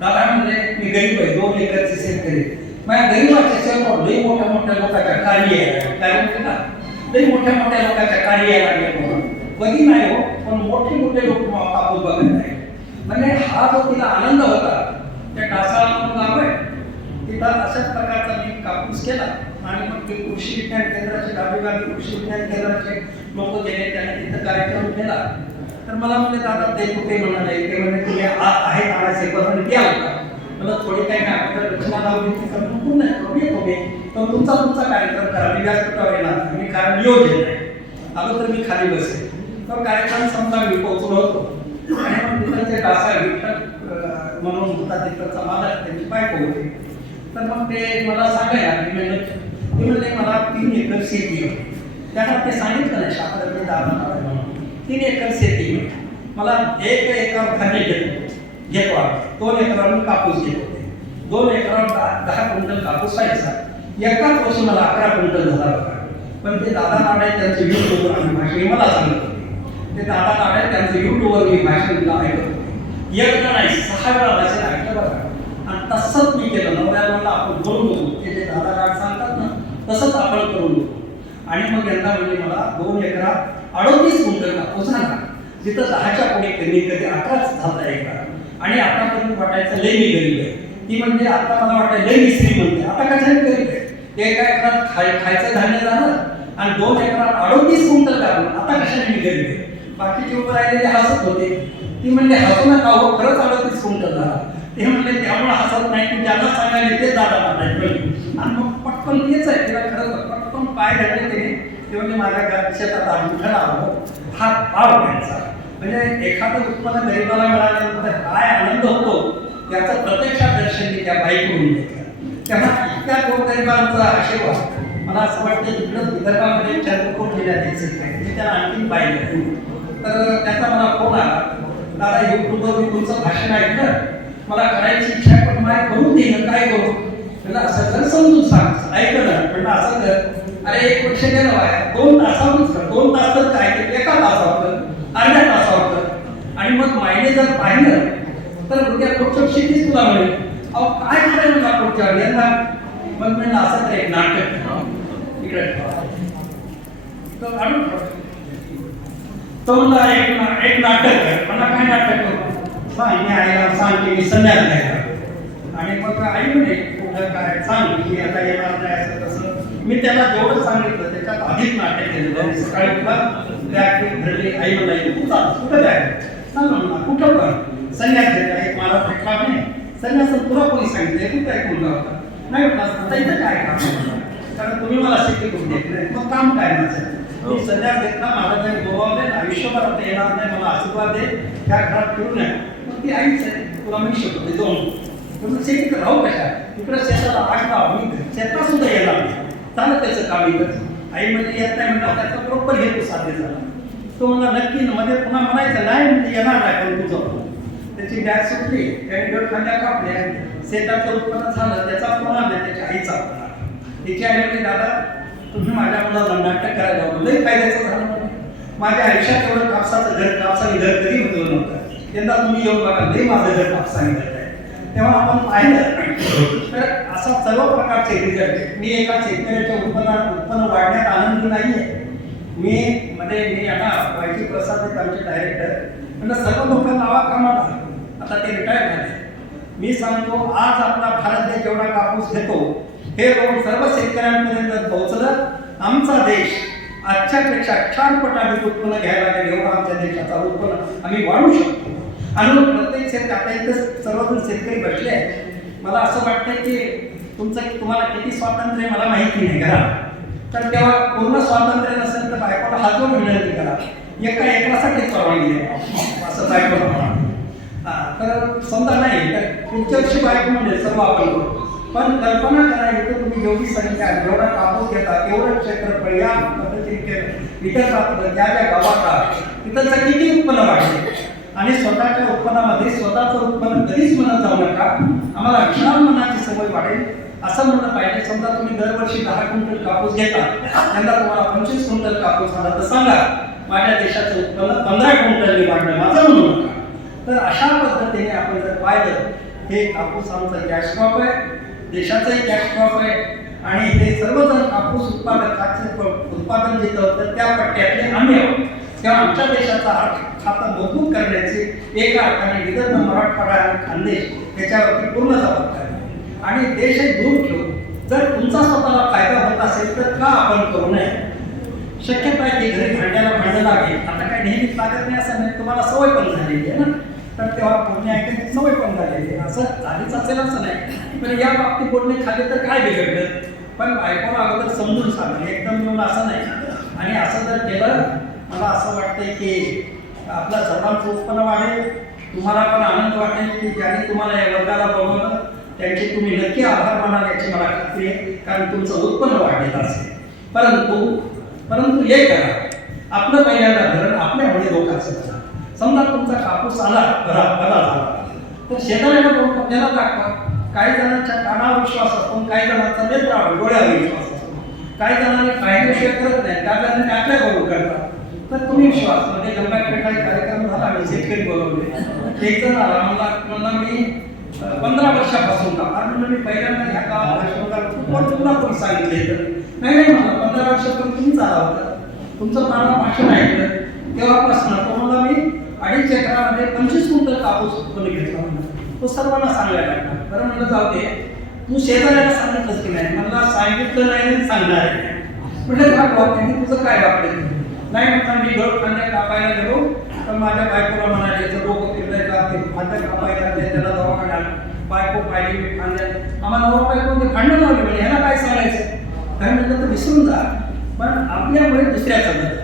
दादा म्हणजे मी गरीब आहे, 2 एकरचे शेतकरी, माझ्या गरीबाच्या शेतात लई मोठ्या लोकांच्या कार्य आहे काय म्हणते का लई मोठ्या लोकांच्या कार्य आहे कधी नाही हो पण मोठे लोक कापूस बघत नाही. म्हणजे हा जो तिला आनंद होता त्या डासाला म्हणून गाव आहे तिथं अशाच प्रकारचा मी कापूस केला आणि मग ते कृषी विज्ञान केंद्राचे गावी कृषी विज्ञान केंद्राचे लोक गेले त्यांनी तिथं कार्यक्रम केला. तर मला म्हणजे दादा ते कुठे म्हणाले ते म्हणजे तुम्ही आहेत आणायचे पण द्या होता मला थोडी काही नाही आपल्याला रचना लावली ती करून नाही येतो मी पण तुमचा कार्यक्रम करा मी व्यासपीठावर येणार मी कारण नियोजन आहे आलो तर मी खाली बसेल. तर कार्यक्रम समजा मी पोहोचलो होतो आणि मग तिथं डासा विठ्ठल म्हणून होता तिथं समाजात त्यांची बायको होती. तर मग ते मला सांगायला ते म्हणले मला 3 एकर शेती आहे. त्यांना ते सांगितलं नाही शास्त्राचे दादा 3 एकर शेती मला 1 एकर धान्य घेतो 2 एकरावर कापूस घेत होते. 2 एकरावर 10 क्विंटल कापूस व्हायचा. एकाच वर्षी मला 11 क्विंटल झाला होता. पण ते दादा नाडे त्यांचं युट्यूबवर भाषण मला सांगत होते. ते दादा नाडे त्यांचं युट्यूबवर मी भाषण ऐकत होते. एकदा नाही 6 वेळा भाषण ऐकलं बघा आणि तसंच मी केलं. नवऱ्याला आपण करून बघू ते जे दादा नाड सांगतात ना तसंच आपण करून बघू. आणि मग यंदा म्हणजे मला 2 एकरात 38 क्विंटल कापूस झाला. जिथं 10च्या पुढे कधी 11च झाला एकरा. आणि आतापर्यंत वाटायचं लय मी गरीब आहे. ती म्हणजे आता मला वाटायचं लय मी श्रीमंत आहे. आता कशाने गरीब आहे. 1 एकरात खायचं धान्य झालं आणि 2 एकरात 38 क्विंटल झालं. आता कशाने मी गरीब आहे. बाकीचे उभं राहिलेले हसत होते. ती म्हणले हसू नका हो खरंच 38 क्विंटल झाला. ते म्हणले त्यामुळे हसत नाही की ज्यांना सांगायला ते दादा वाटायचं आणि मग पटकन तेच आहे तिला खरंच पटकन पाय घातले ते म्हणजे माझ्या शेतात अंगठा लावलं हा भाव घ्यायचा. म्हणजे एखादं उत्पन्न गरीबाला मिळाल्यानंतर काय आनंद होतो याचं प्रत्यक्षात दर्शन मी त्या बाईकडून घेतलं. तेव्हा इतक्या गोरगरिबांचा आशीर्वाद मला असं वाटतं इकडं विदर्भामध्ये चंद्रपूर जिल्ह्यात आहे मी त्याला आणखी पाहिलं. तर त्याचा मला फोन आला दादा युट्यूबवर मी तुमचं भाषण ऐकलं मला करायची इच्छा पण मला करून देणं काय करू त्याला असं कर समजून सांग ऐकलं म्हणलं असं कर अरे 1 वर्ष गेलं वाया 2 तासावरच कर 2 तास तर काय केलं 1 तासावर कर अर्ध्या तासावर कर आणि मग मायने जर पाहिलं तर उद्या पुढच्या शेतीच तुला मिळेल. अहो काय करायला मला पुढच्या यंदा मग म्हणलं असं तर एक नाटक इकडे तर आणून तो म्हणला एक नाटक कर. मला काय नाटक करू सांग मी आईला सांग की मी संन्यास नाही आणि मग आई म्हणे कुठं काय सांग की आता येणार नाही असं तसं मी त्याला जेवढं सांगितलं त्याच्यात अधिक नाटक केलं. सकाळी तुला त्या घडली आई म्हणाली तू चाल कुठं काय सांग म्हणा कुठं पण संन्यास घेतला एक मला भेटला नाही संन्यास तुला कोणी सांगितलं कुठं आहे कोणता होता नाही म्हटलं असतं इथं काय काम कारण तुम्ही मला शेती करून देत नाही मग काम काय माझं मी संन्यास घेतला मला त्यांनी बोलावले आयुष्यभर आता येणार नाही मला आशीर्वाद दे त्या घरात फिरू नये मग ती आईच आहे तुला मी शिकवते जाऊन तुम्ही शेतीत राहू कशा इकडं शेताला आठ राहा मी शेतात सुद्धा येणार नाही चालत त्याचं काम इकडं आई म्हणजे येत नाही म्हणतात त्याचा बरोबर हेतू साध्य झाला. तो म्हणला नक्की मध्ये पुन्हा म्हणायचं नाही म्हणजे येणार नाही पण तुझं त्याची गॅस सुटली त्याने गड खांद्या कापल्या शेताचं उत्पन्न झालं त्याचा पुन्हा नाही त्याच्या आईचा पुन्हा तिची आई म्हणजे दादा तुम्ही माझ्या मुलाला नाटक लई फायद्याचं झालं. माझ्या आयुष्यात एवढं कापसाने घर कधी होतं नव्हतं. यंदा तुम्ही येऊन बघा, लई माझं घर कापसाने घर आहे. तेव्हा आपण पाहिलं तर असा सर्व प्रकारचे रिझल्ट. मी एका शेतकऱ्याच्या उत्पन्न वाढण्यात आनंदी नाहीये. मी आता वायची प्रसाद आहेत आमचे डायरेक्टर, म्हणजे सर्व लोक नावा कामाला आता ते रिटायर झाले. मी सांगतो, आज आपला भारत देश जेवढा कापूस घेतो हे रोड सर्व शेतकऱ्यांपर्यंत पोहोचलं. आमचा देश आजच्यापेक्षा 4 पट अधिक उत्पन्न घ्यायला लागेल, एवढं आमच्या देशाचा उत्पन्न आम्ही वाढवू शकतो. आणि प्रत्येक शेतकरी, आता इथं सर्वजण शेतकरी बसले आहेत, मला असं वाटतं की तुम्हाला किती स्वातंत्र्य आहे मला माहिती नाही करा. तर तेव्हा पूर्ण स्वातंत्र्य नसेल तर बायकोला हात जोडून विनंती करा, एकासाठी परवानगी आहे असं बायकोला म्हणा. तर समजा नाही तर पुढच्या वर्षी बायको म्हणजे सर्व आपण करू. पण कल्पना करा, इथं तुम्ही जेवढी संख्या, जेवढा कापूस घेता तेवढं क्षेत्रफळ या पद्धतीने इतर त्या गावात तिथं किती उत्पन्न वाढते. आणि स्वतःच्या उत्पन्नामध्ये स्वतःचं उत्पन्न कधीच म्हणत जाऊ नका, आम्हाला विशाल मनाची सवय वाढेल असं म्हणलं पाहिजे. समजा तुम्ही दरवर्षी 10 क्विंटल कापूस घेता, यंदा तुम्हाला 25 क्विंटल कापूस आला तर सांगा माझ्या देशाचं उत्पन्न 15 क्विंटलने वाढलं, माझं म्हणू नका. तर अशा पद्धतीने आपण जर पाहिलं, हे कापूस आमचा कॅश क्रॉप आहे, देशाचंही कॅश क्रॉप आहे. आणि हे सर्वजण कापूस उत्पादन जे करतात त्या पट्ट्यातले आम्ही आहोत. तेव्हा आमच्या देशाचा खाता मजबूत करण्याचे एका अर्थाने विदर्भ, मराठवाडा आणि खानदेश याच्यावरती पूर्ण जबाबदारी. आणि देश हे दूर ठेवून जर तुमचा स्वतःला फायदा होत असेल तर का आपण करू नये. शक्यता आहे की घरी भांड्याला भांडं लागेल, आता काय नेहमीच लागत नाही असं नाही, तुम्हाला सवय पण झालेली आहे ना. तर तेव्हा बोलणे ऐकायची सवय पण झालेली आहे, असं झालीच असेल असं नाही. पण या बाबतीत बोलणे खाल्ले तर काय बिघडलं, पण बायकोला अगोदर समजून सांगणे एकदम मिळून असं नाही. आणि असं जर केलं, मला असं वाटतंय की आपल्या सर्वांचं उत्पन्न वाढेल, तुम्हाला पण आनंद वाटेल की ज्यांनी तुम्हाला या वर्गाला बोलवलं त्यांचे तुम्ही नक्की आभार मानाल याची मला खात्री आहे, कारण तुमचं उत्पन्न वाढलेलं असेल. परंतु हे करा, आपलं पहिल्यांदा धरण आपल्यामध्ये लोकांचं करा. समजा तुमचा कापूस आला बरा झाला तर शेतकऱ्याला त्याला दाखवा. काही जणांच्या कानावर विश्वास असतो, काही जणांचा नेत्रावर डोळ्यावर विश्वास असतो, काही जणांनी फायदेशीर करत नाही, त्या जणांनी आपल्या बरोबर करतात. तर तुम्ही विश्वास म्हणजे गंगापेठा कार्यक्रम झाला, मी शेतकरी बोलवले. एक जण आला मला मी 15 वर्षापासून का, कारण मी पहिल्यांदा ह्या गावात तुला कोणी सांगितले नाही मला 15 वर्षापूर्वी तुम्हीच आला होता, तुमचं मला भाषण ऐकलं, तेव्हापासून तुम्हाला मी 2.5 एकरामध्ये 25 क्विंटल कापूस उत्पन्न घेतला म्हणून तो सर्वांना सांगायला लागला. बरं म्हणलं जाऊ दे, तू शेजाऱ्याला सांगितलंच की नाही. मला सांगितलं नाही सांगणार आहे. म्हणजे त्यांनी तुझं काय वापरेल नाही म्हणता. मी गळ खांद्या कापायला गेलो तर माझ्या बायकोला म्हणाले जर डोकं फिरलंय का, ते खांद्या कापायला त्याला दवाखान्यात बायको पाहिली मी खांद्यात, आम्हाला बायको भांडण लावले म्हणजे ह्याला काय सांगायचं. काय म्हटलं तर विसरून जा, पण आपल्यामुळे दुसऱ्याचा बदल.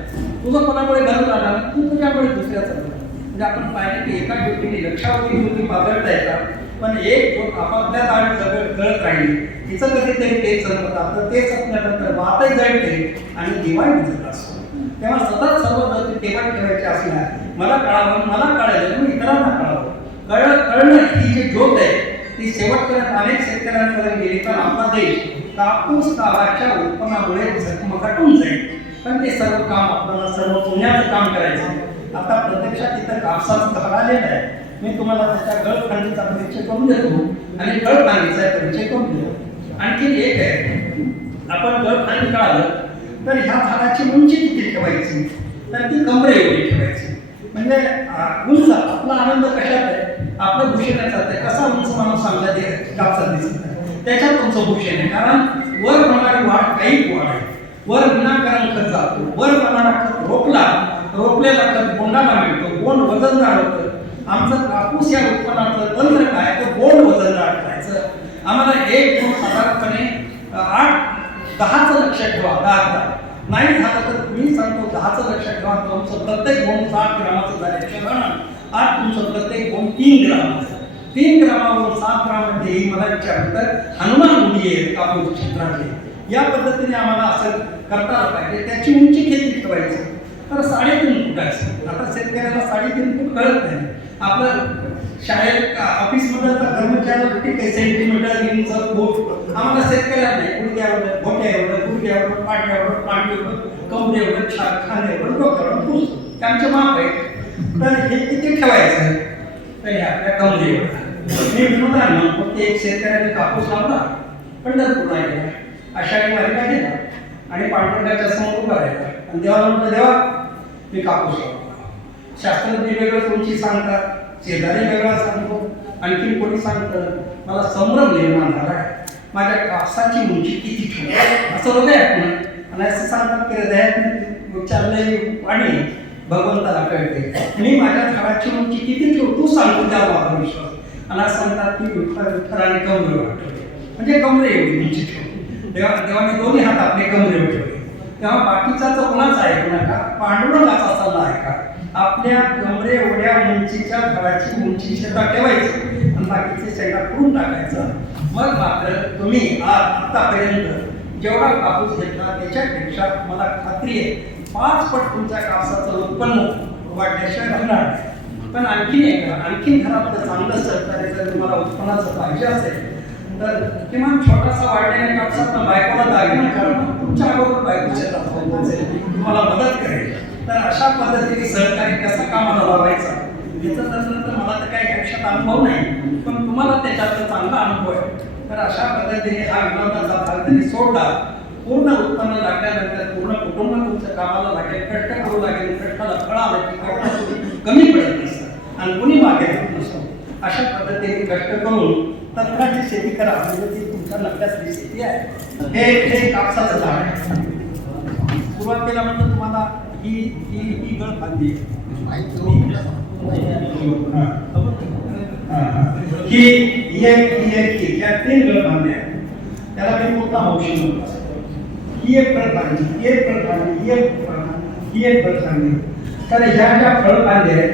तुझं कोणामुळे बदल आला तू तुझ्यामुळे दुसऱ्याचा बदल. म्हणजे आपण पाहिलं की एका व्यक्तीने लक्षावधी होती बाजारता येतात, पण एक जो आपापल्या दाट जळत राहिली तिचं कधीतरी तेच संपतात, तर तेच आपल्यानंतर वातही जळते आणि दिवाळी दिसत असतो. तेव्हा सतत सर्व तेव्हा ठेवायचे असल्या मला कळावं, मला कळायला मग इतरांना कळावं. कळणं ही जी ज्योत आहे ती शेवटपर्यंत अनेक शेतकऱ्यांपर्यंत गेली तर आपला देश कापूस काळाच्या उत्पन्नामुळे झगमगाटून जाईल. पण ते सर्व काम आपल्याला सर्व पुण्याचं काम करायचं. आता प्रत्यक्षात इथं कापसाचं घर आलेलं आहे. मी तुम्हाला त्याच्या गळखांडीचा परिचय करून देतो आणि गळखांडीचा परिचय करून देतो. आणखी एक आहे, आपण गळखांडी काढलं तर ह्या झाडाची उंची किती ठेवायची, तर ती कमरे एवढी ठेवायची. म्हणजे उंच आपला आनंद कशात आहे, आपलं भूषण आहे. कसा उंच माणूस सांगला ते कापसात दिसत नाही, त्याच्यात तुमचं भूषण आहे. कारण वर होणारी वाढ काही वाढ आहे, वर विनाकारण खत जातो, वर होणारा खत रोपलेला खत बोंडाला मिळतो, बोंड वजनदार होतं. आमचं कापूस या उत्पन्नाचं तंत्र काय, तर बोंड वजनदार करायचं. आम्हाला एक बोंड साधारणपणे 8-10चं लक्ष ठेवा. 10 नाही झालं तर मी सांगतो 10चं लक्ष ठेवा. तुमचं प्रत्येक बोंड 7 ग्रामाचं झाल्याशिवाय आज तुमचं प्रत्येक बोंड 3 ग्रामाचं. 3 ग्रामावरून 7 ग्राम येईल मला विचारलं तर हनुमान उडी आहे कापूस क्षेत्रातली. या पद्धतीने आम्हाला असं करता आलं पाहिजे. त्याची उंची किती ठेवायची, तर 3.5 फुटाचं. आता शेतकऱ्याला 3.5 फूट कळत नाही. आपलं शाळेत ऑफिसमध्ये कर्मचाऱ्याला ठीक आहे सेंटीमीटर इंच फूट आम्हाला शेतकऱ्याला नाही गुडघ्यावर घोट्यावर गुडघ्यावर पाठ्यावर कमरेवर खांद्यावर डोक्यावर पुसतो ते आमचे माप आहे. तर हे किती ठेवायचं तर हे आपल्या कमरेवर. मी विनोदान म्हणतो की एक शेतकऱ्याने कापूस लावला पंढरपूरला गेला आषाढी वारीला गेला आणि पांडुरंगाच्या समोर उभा राहिला आणि देवाला म्हटलं देवा मी कापूस लावला. शास्त्रज्ञ वेगळं तुमची सांगतात शेजारी वेगळा सांगतो आणखी कोणी सांगतं. मला संभ्रम निर्माण झाला माझ्या कापसाची उंची किती ठेवू असं हृदयात आणि असं सांगतात की हृदयात विचारलंय पाणी भगवंताला कळते. मी माझ्या झाडाची उंची किती ठेवू तू सांगतो त्यावर माझा विश्वास. आणि असं सांगतात की विठ्ठलाने कमरे वाटवले म्हणजे कमरे एवढी उंची ठेवू. देवाने दोन्ही हात आपले कमरे ठेवले. तेव्हा बाकीचा तो कोणाचा ऐकू नका पांडुरंगाचा सल्ला ऐका. आपल्या कमरे एवढ्या उंचीच्या घराची उंची शेतात ठेवायची आणि बाकीचे शेतात करून टाकायचं. मग मात्र तुम्ही आतापर्यंत जेवढा कापूस घेतला त्याच्यापेक्षा मला खात्री आहे 5 पट तुमच्या कापसाचं उत्पन्न वाढल्याशिवाय राहणार नाही. पण आणखीन एक आणखीन घरामध्ये चांगलं सहकार्य जर तुम्हाला उत्पन्नाचं पाहिजे असेल तर किमान छोटासा वाढलेल्या कापसात बायकोला दागिना करा. तुमच्या अगोदर बायको शेतात होत असेल तुम्हाला मदत करेल. तर अशा पद्धतीने सहकार्य कसं कामाला लावायचा याचा तर मला तर काही आयुष्यात अनुभव नाही पण तुम्हाला त्याच्यात चांगला अनुभव आहे. तर अशा पद्धतीने हा विनोदाचा भाग त्यांनी सोडला. पूर्ण उत्पन्न लागल्यानंतर पूर्ण कुटुंब तुमच्या कामाला लागेल कष्ट करू लागेल. कष्टाला फळ आलं की कष्ट कमी पडत नसतं आणि कुणी मागे राहत नसतो. अशा पद्धतीने कष्ट करून तंत्राची शेती करा म्हणजे ती तुमच्या नफ्यातली शेती आहे. हे कापसाचं झाड आहे. सुरुवातीला म्हणतो तुम्हाला ही गळ फांदी या 3 गळ फांद्या त्याला मी मोठा औषध म्हणतो. ही एक फळफांदी ही एक फळफांदी ही एक फळफांदी. तर ह्या ज्या फळफांद्या आहेत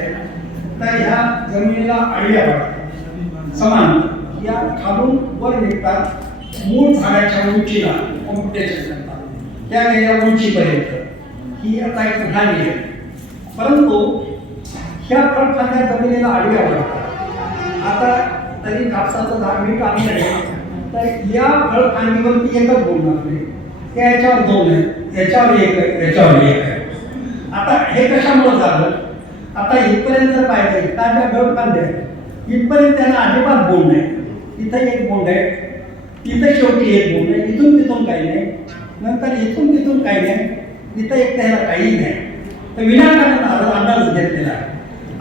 तर ह्या जमिनीला आडव्या पडतात समान. या खालून वर निघतात मूळ झाडाच्या उंचीला कॉम्पिटिशन करतात त्या वेगळ्या उंचीपर्यंत. ही आता एक प्रणाली आहे परंतु ह्या फळफांद्या जमिनीला आडव्या पडतात. आता तरी कापसाचं झाड मी टाकलं तर या फळफांदीवरती एकच बोलणार नाही त्या याच्यावर 2 आहेत याच्यावर 1 आहे याच्यावर 1 आहे. आता हे कशामुळे झालं आता इथपर्यंत जर पाहिजे ताज्या गळफांद्या इथपर्यंत त्यांना अजिबात बोंड नाही. इथं एक बोंड आहे इथं शेवटी एक बोंड आहे इथून तिथून काही नाही नंतर इथून तिथून काही नाही इथं एक त्याला काही नाही. तर विनाकारण अंदाज घेतलेला आहे.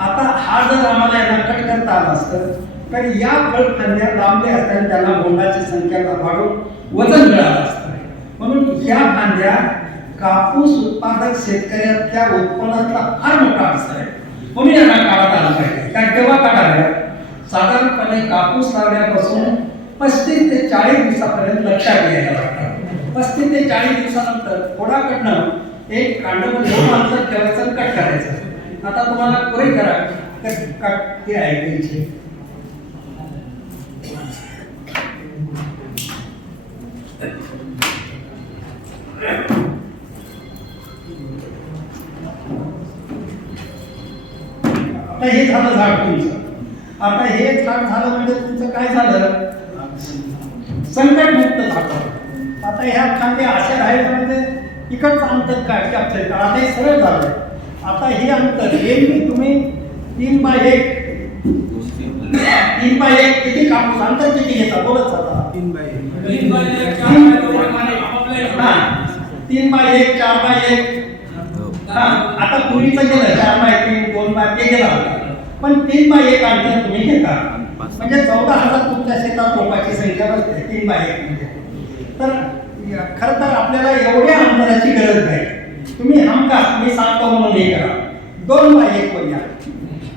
आता हा जर आम्हाला यांना कट करता आला असतं तर या फळफांद्या लांबल्या असताना त्यांना बोंडाची संख्या वाढून वजन मिळालं असतं. म्हणून ह्या फांद्या कापूस उत्पादक शेतकऱ्याच्या उत्पन्नातला फार मोठा अडसर आहे. म्हणून यांना काढत आला पाहिजे. काय केव्हा काढाव्या साधारणपणे कापूस लावण्यापासून 35 ते 40 दिवसापर्यंत लक्षात घ्यायला लागतं. 35 ते 40 दिवसानंतर खोडाकडनं एक कांडवं 2 अंतर ठेवायचं कट करायचं. आता तुम्हाला पुरे करा कट ते ऐकायचे. आता हे झालं झाड तुमचं. आता हे झाड झालं म्हणजे तुमचं काय झालं संकटमुक्त झालं. आता ह्या खांदे असे राहायचं म्हणजे इकडचं अंतर काय कॅप्चर आता हे सरळ झालं. आता हे अंतर हे मी तुम्ही 3 बाय 1 किती कापूस अंतर किती घेता बोलत जाता 3 बाय 1 4 बाय 1 आता पूर्वीचं गेलं 4 बाय 3 2 बाय ते गेला पण 3 बाय 1 अंतर तुम्ही घेता म्हणजे 14,000 तुमच्या शेतात रोपाची संख्या बसते 3 बाय 1 म्हणजे. तर खरं तर आपल्याला एवढ्या अंतराची गरज नाही. तुम्ही हमखास मी सांगतो म्हणून हे करा 2 बाय 1 वर या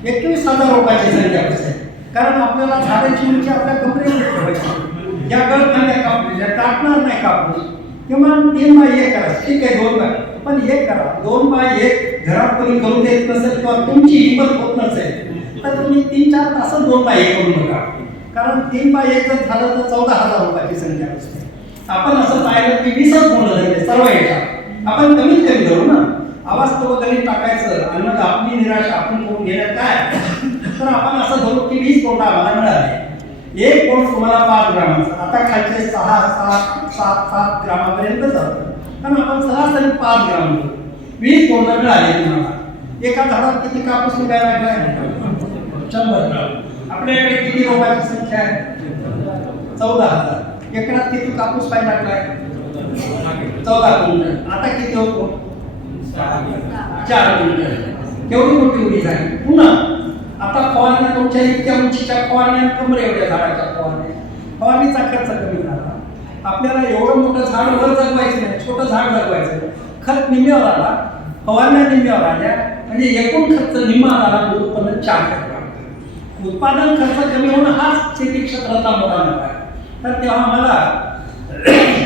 21,000 रोपाची संख्या बसेल. कारण आपल्याला झाडाची उंची आपल्या कमरेवर ठेवायची. या गळफांद्या कापल्या टाकणार नाही कापूस किमान 3 बाय 1 करा. ठीक आहे 2 बाय पण 1 करा. 2 बाय 1 घरात कोणी करू देत नसेल किंवा तुमची हिंमत होत नसेल तर तुम्ही 3-4 तास 2 बाय 1 करू नका. कारण 3 बाय 1 जर झालं तर 14,000 रुपयाची संख्या असते. आपण असं पाहिलं की 20च बोंड झाले सर्व याच्यात आपण कमीत कमी धरू ना. अवास्तव गणित टाकायचं आणि मग आपली निराशा आपण करून घेण्यात काय तर आपण असं धरू की 20 बोंड आम्हाला मिळाले एक कोण तुम्हाला 5 ग्रामाचा, आता खालचे 6, 7 ग्रामापर्यंत जातं. पण आपण सरासरी 5 ग्राम घेऊ. 20 कोंड मिळाले तुम्हाला. एका झाडात किती कापूस निघायला लागलाय? 100 ग्राम. आपल्याकडे किती रोपाची संख्या आहे? 14,000. एकरात किती कापूस पाहिजे लागलाय? 14 क्विंटल. आता किती होतो? 4 क्विंटल. केवढी मोठी उडी झाली. पुन्हा आता फवारण्या तुमच्या इतक्या उंचीच्या फवारण्या, कमरे एवढ्या झाडाच्या फवारणीचा खर्च कमी झाला. आपल्याला एवढं मोठं झाड वर जगवायचं नाही, छोटं झाड जगवायचं. खत निम्म्यावर आला, फवारण्या निम्म्यावर आल्या, म्हणजे एकूण खर्च निम्मा झाला, उत्पन्न 4 टक्के. उत्पादन खर्च कमी होणं हाच शेती क्षेत्राचा मोठा नफा आहे. तर तेव्हा मला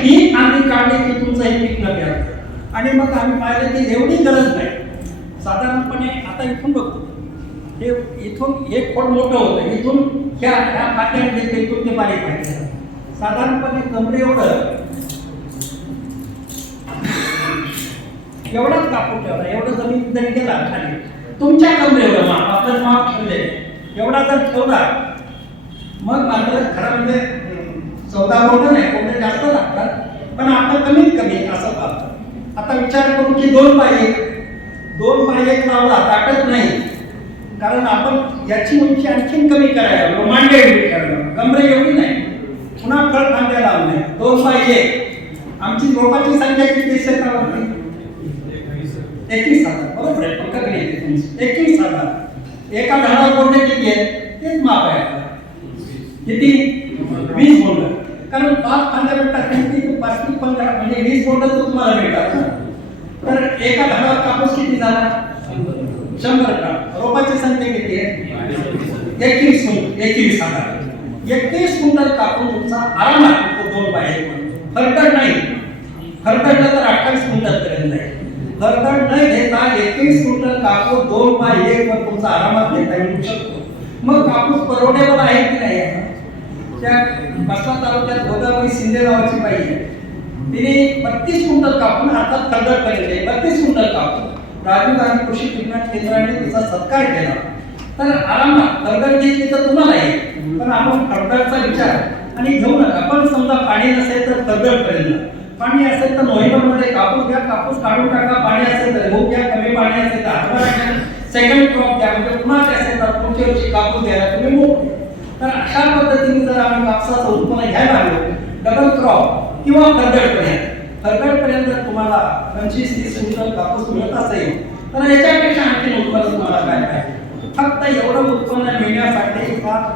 ही कांदी काढली की तुमचं हे पीक न घ्यायचं. आणि मग आम्ही पाहिलं की एवढी गरज नाही. साधारणपणे आता इथून बघतो, हे इथून हे खोड मोठं होतं, इथून ह्या फाट्यात घेते, इथून ते बारीक फाट्या. साधारणपणे कमरे एवढाच कापूस ठेवला, एवढं जमीन जरी गेला खाली, तुमच्या कमरेवर माप, आपलं माप ठेवले एवढा जर ठेवला, मग मात्र खरं म्हणजे 14 कोंड नाही, कोंड जास्त लागतात, पण आपण कमीत कमी असं पाहतो. आता विचार करू की 2 बाय 1 लावला ताकद नाही, कारण आपण याची उंची आणखीन कमी करायला, मांडे एवढी ठेवलं, कमरे एवढी नाही, पुन्हा फळ फांद्या लावल्या. 2 बाय 1 आमची रोपाची संख्या किती शेतावरती? 21,000. बरोबर आहे, पक्काकडे 21,000. एका झाडावर कोणते किती आहेत? तेच माप आहे. किती? 20 कोंड. कारण 5 फांद्या भेटतात, किती? 5 15 म्हणजे 20 कोंड तर तुम्हाला भेटतात. तर एका झाडावर कापूस किती झाला? 100 ग्राम. रोपाची संख्या किती आहे? 21,000. 21 क्विंटल कापूस तुमचा आरामात 2 बाय 1. फरकट नाही, फरकटलं तर 28 क्विंटल पर्यंत आहे. फरकट न घेता 21 क्विंटल कापूस 2 बाय 1 वर तुमचा आरामात घेता येऊ शकतो. मग कापूस परवडेबल आहे की नाही? त्या बसवा तालुक्यात गोदावरी शिंदे नावाची बाई आहे, तिने 32 क्विंटल कापूस, अर्थात फरकट केलेले 32 क्विंटल कापूस राजीव गांधी कृषी विज्ञान केंद्राने तिचा सत्कार केला. तर आरामात फरकट घेतली तर तुम्हाला येईल, पण आपण फरकटचा विचार आणि घेऊ नका. पण समजा पाणी नसेल तर फरकट पर्यंत, पाणी असेल तर नोव्हेंबर मध्ये कापूस घ्या, कापूस काढून टाका. पाणी असेल तर गहू घ्या, कमी पाणी असेल तर हरभरा घ्या, सेकंड क्रॉप घ्या, म्हणजे पुन्हा असेल तर पुढच्या वर्षी कापूस घ्यायला तुम्ही मोकळे. तर अशा पद्धतीने जर आम्ही कापसाचं उत्पन्न घ्यायला लागलो, डबल क्रॉप किंवा फरकट पर्यंत तुम्हाला 25-30 क्विंटल कापूस मिळत असेल, तर याच्यापेक्षा आणखी उत्पन्न तुम्हाला काय पाहिजे? फक्त एवढं उत्पन्न मिळण्यासाठी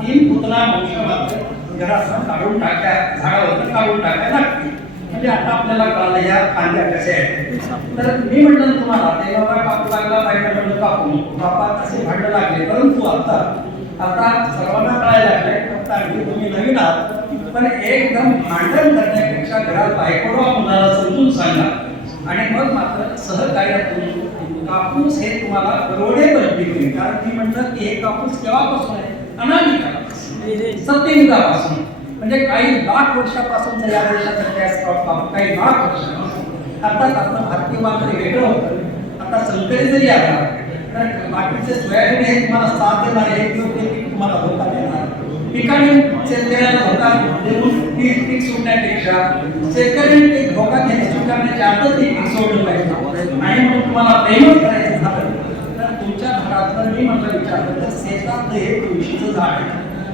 3 पुतना वंश मात्र घरात काढून टाक्या, झाडावर काढून टाक्या लागतील. म्हणजे आता आपल्याला कळलं या फांद्या कशा आहेत. तर मी म्हटलं तुम्हाला तेव्हा कापू लागला, बायका म्हणलं कापू नको, बापात असे भांडण लागले. परंतु आता सर्वांना कळायला लागलंय, फक्त अगदी तुम्ही नवीन आहात, पण एकदम भांडण करण्यापेक्षा घरात बायकोला मुलाला समजून सांगा आणि मग मात्र सहकार्यातून कापूस हे तुम्हाला परवडेबल पीक होईल. कारण मी म्हटलं की हे कापूस केव्हापासून आहे? अनादी काळापासून, सत्ययुगापासून, म्हणजे काही लाख वर्षापासून या देशाचा गॅस क्रॉप, काही लाख वर्षापासून. अर्थात आपलं भारतीय मात्र वेगळं होतं. आता संकरित जरी आला तर बाकीचे सोयाबीन हे तुम्हाला साथ देणार, हे पीक तुम्हाला धोका देणार. पिकाने शेतकऱ्याला धोका देऊन पीक सोडण्यापेक्षा शेतकऱ्यांनी ते धोका स्वीकारण्याच्या आतच ते पीक सोडलं पाहिजे. आणि म्हणून तुम्हाला प्रेम करायचं झालं तर तुमच्या घरातलं, मी म्हटलं विचारलं तर शेतात हे तुळशीचं झाड आहे,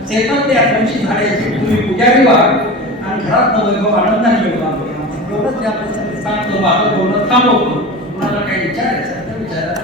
शेतात ते तुळशी झाडाची तुम्ही पुजारी व्हा आणि घरात वैभव आनंदाने मिळवा. एवढंच आपल्यासाठी सांगतो. माझं बोलणं थांबवतो. तुम्हाला काही विचारायचं तर विचारा.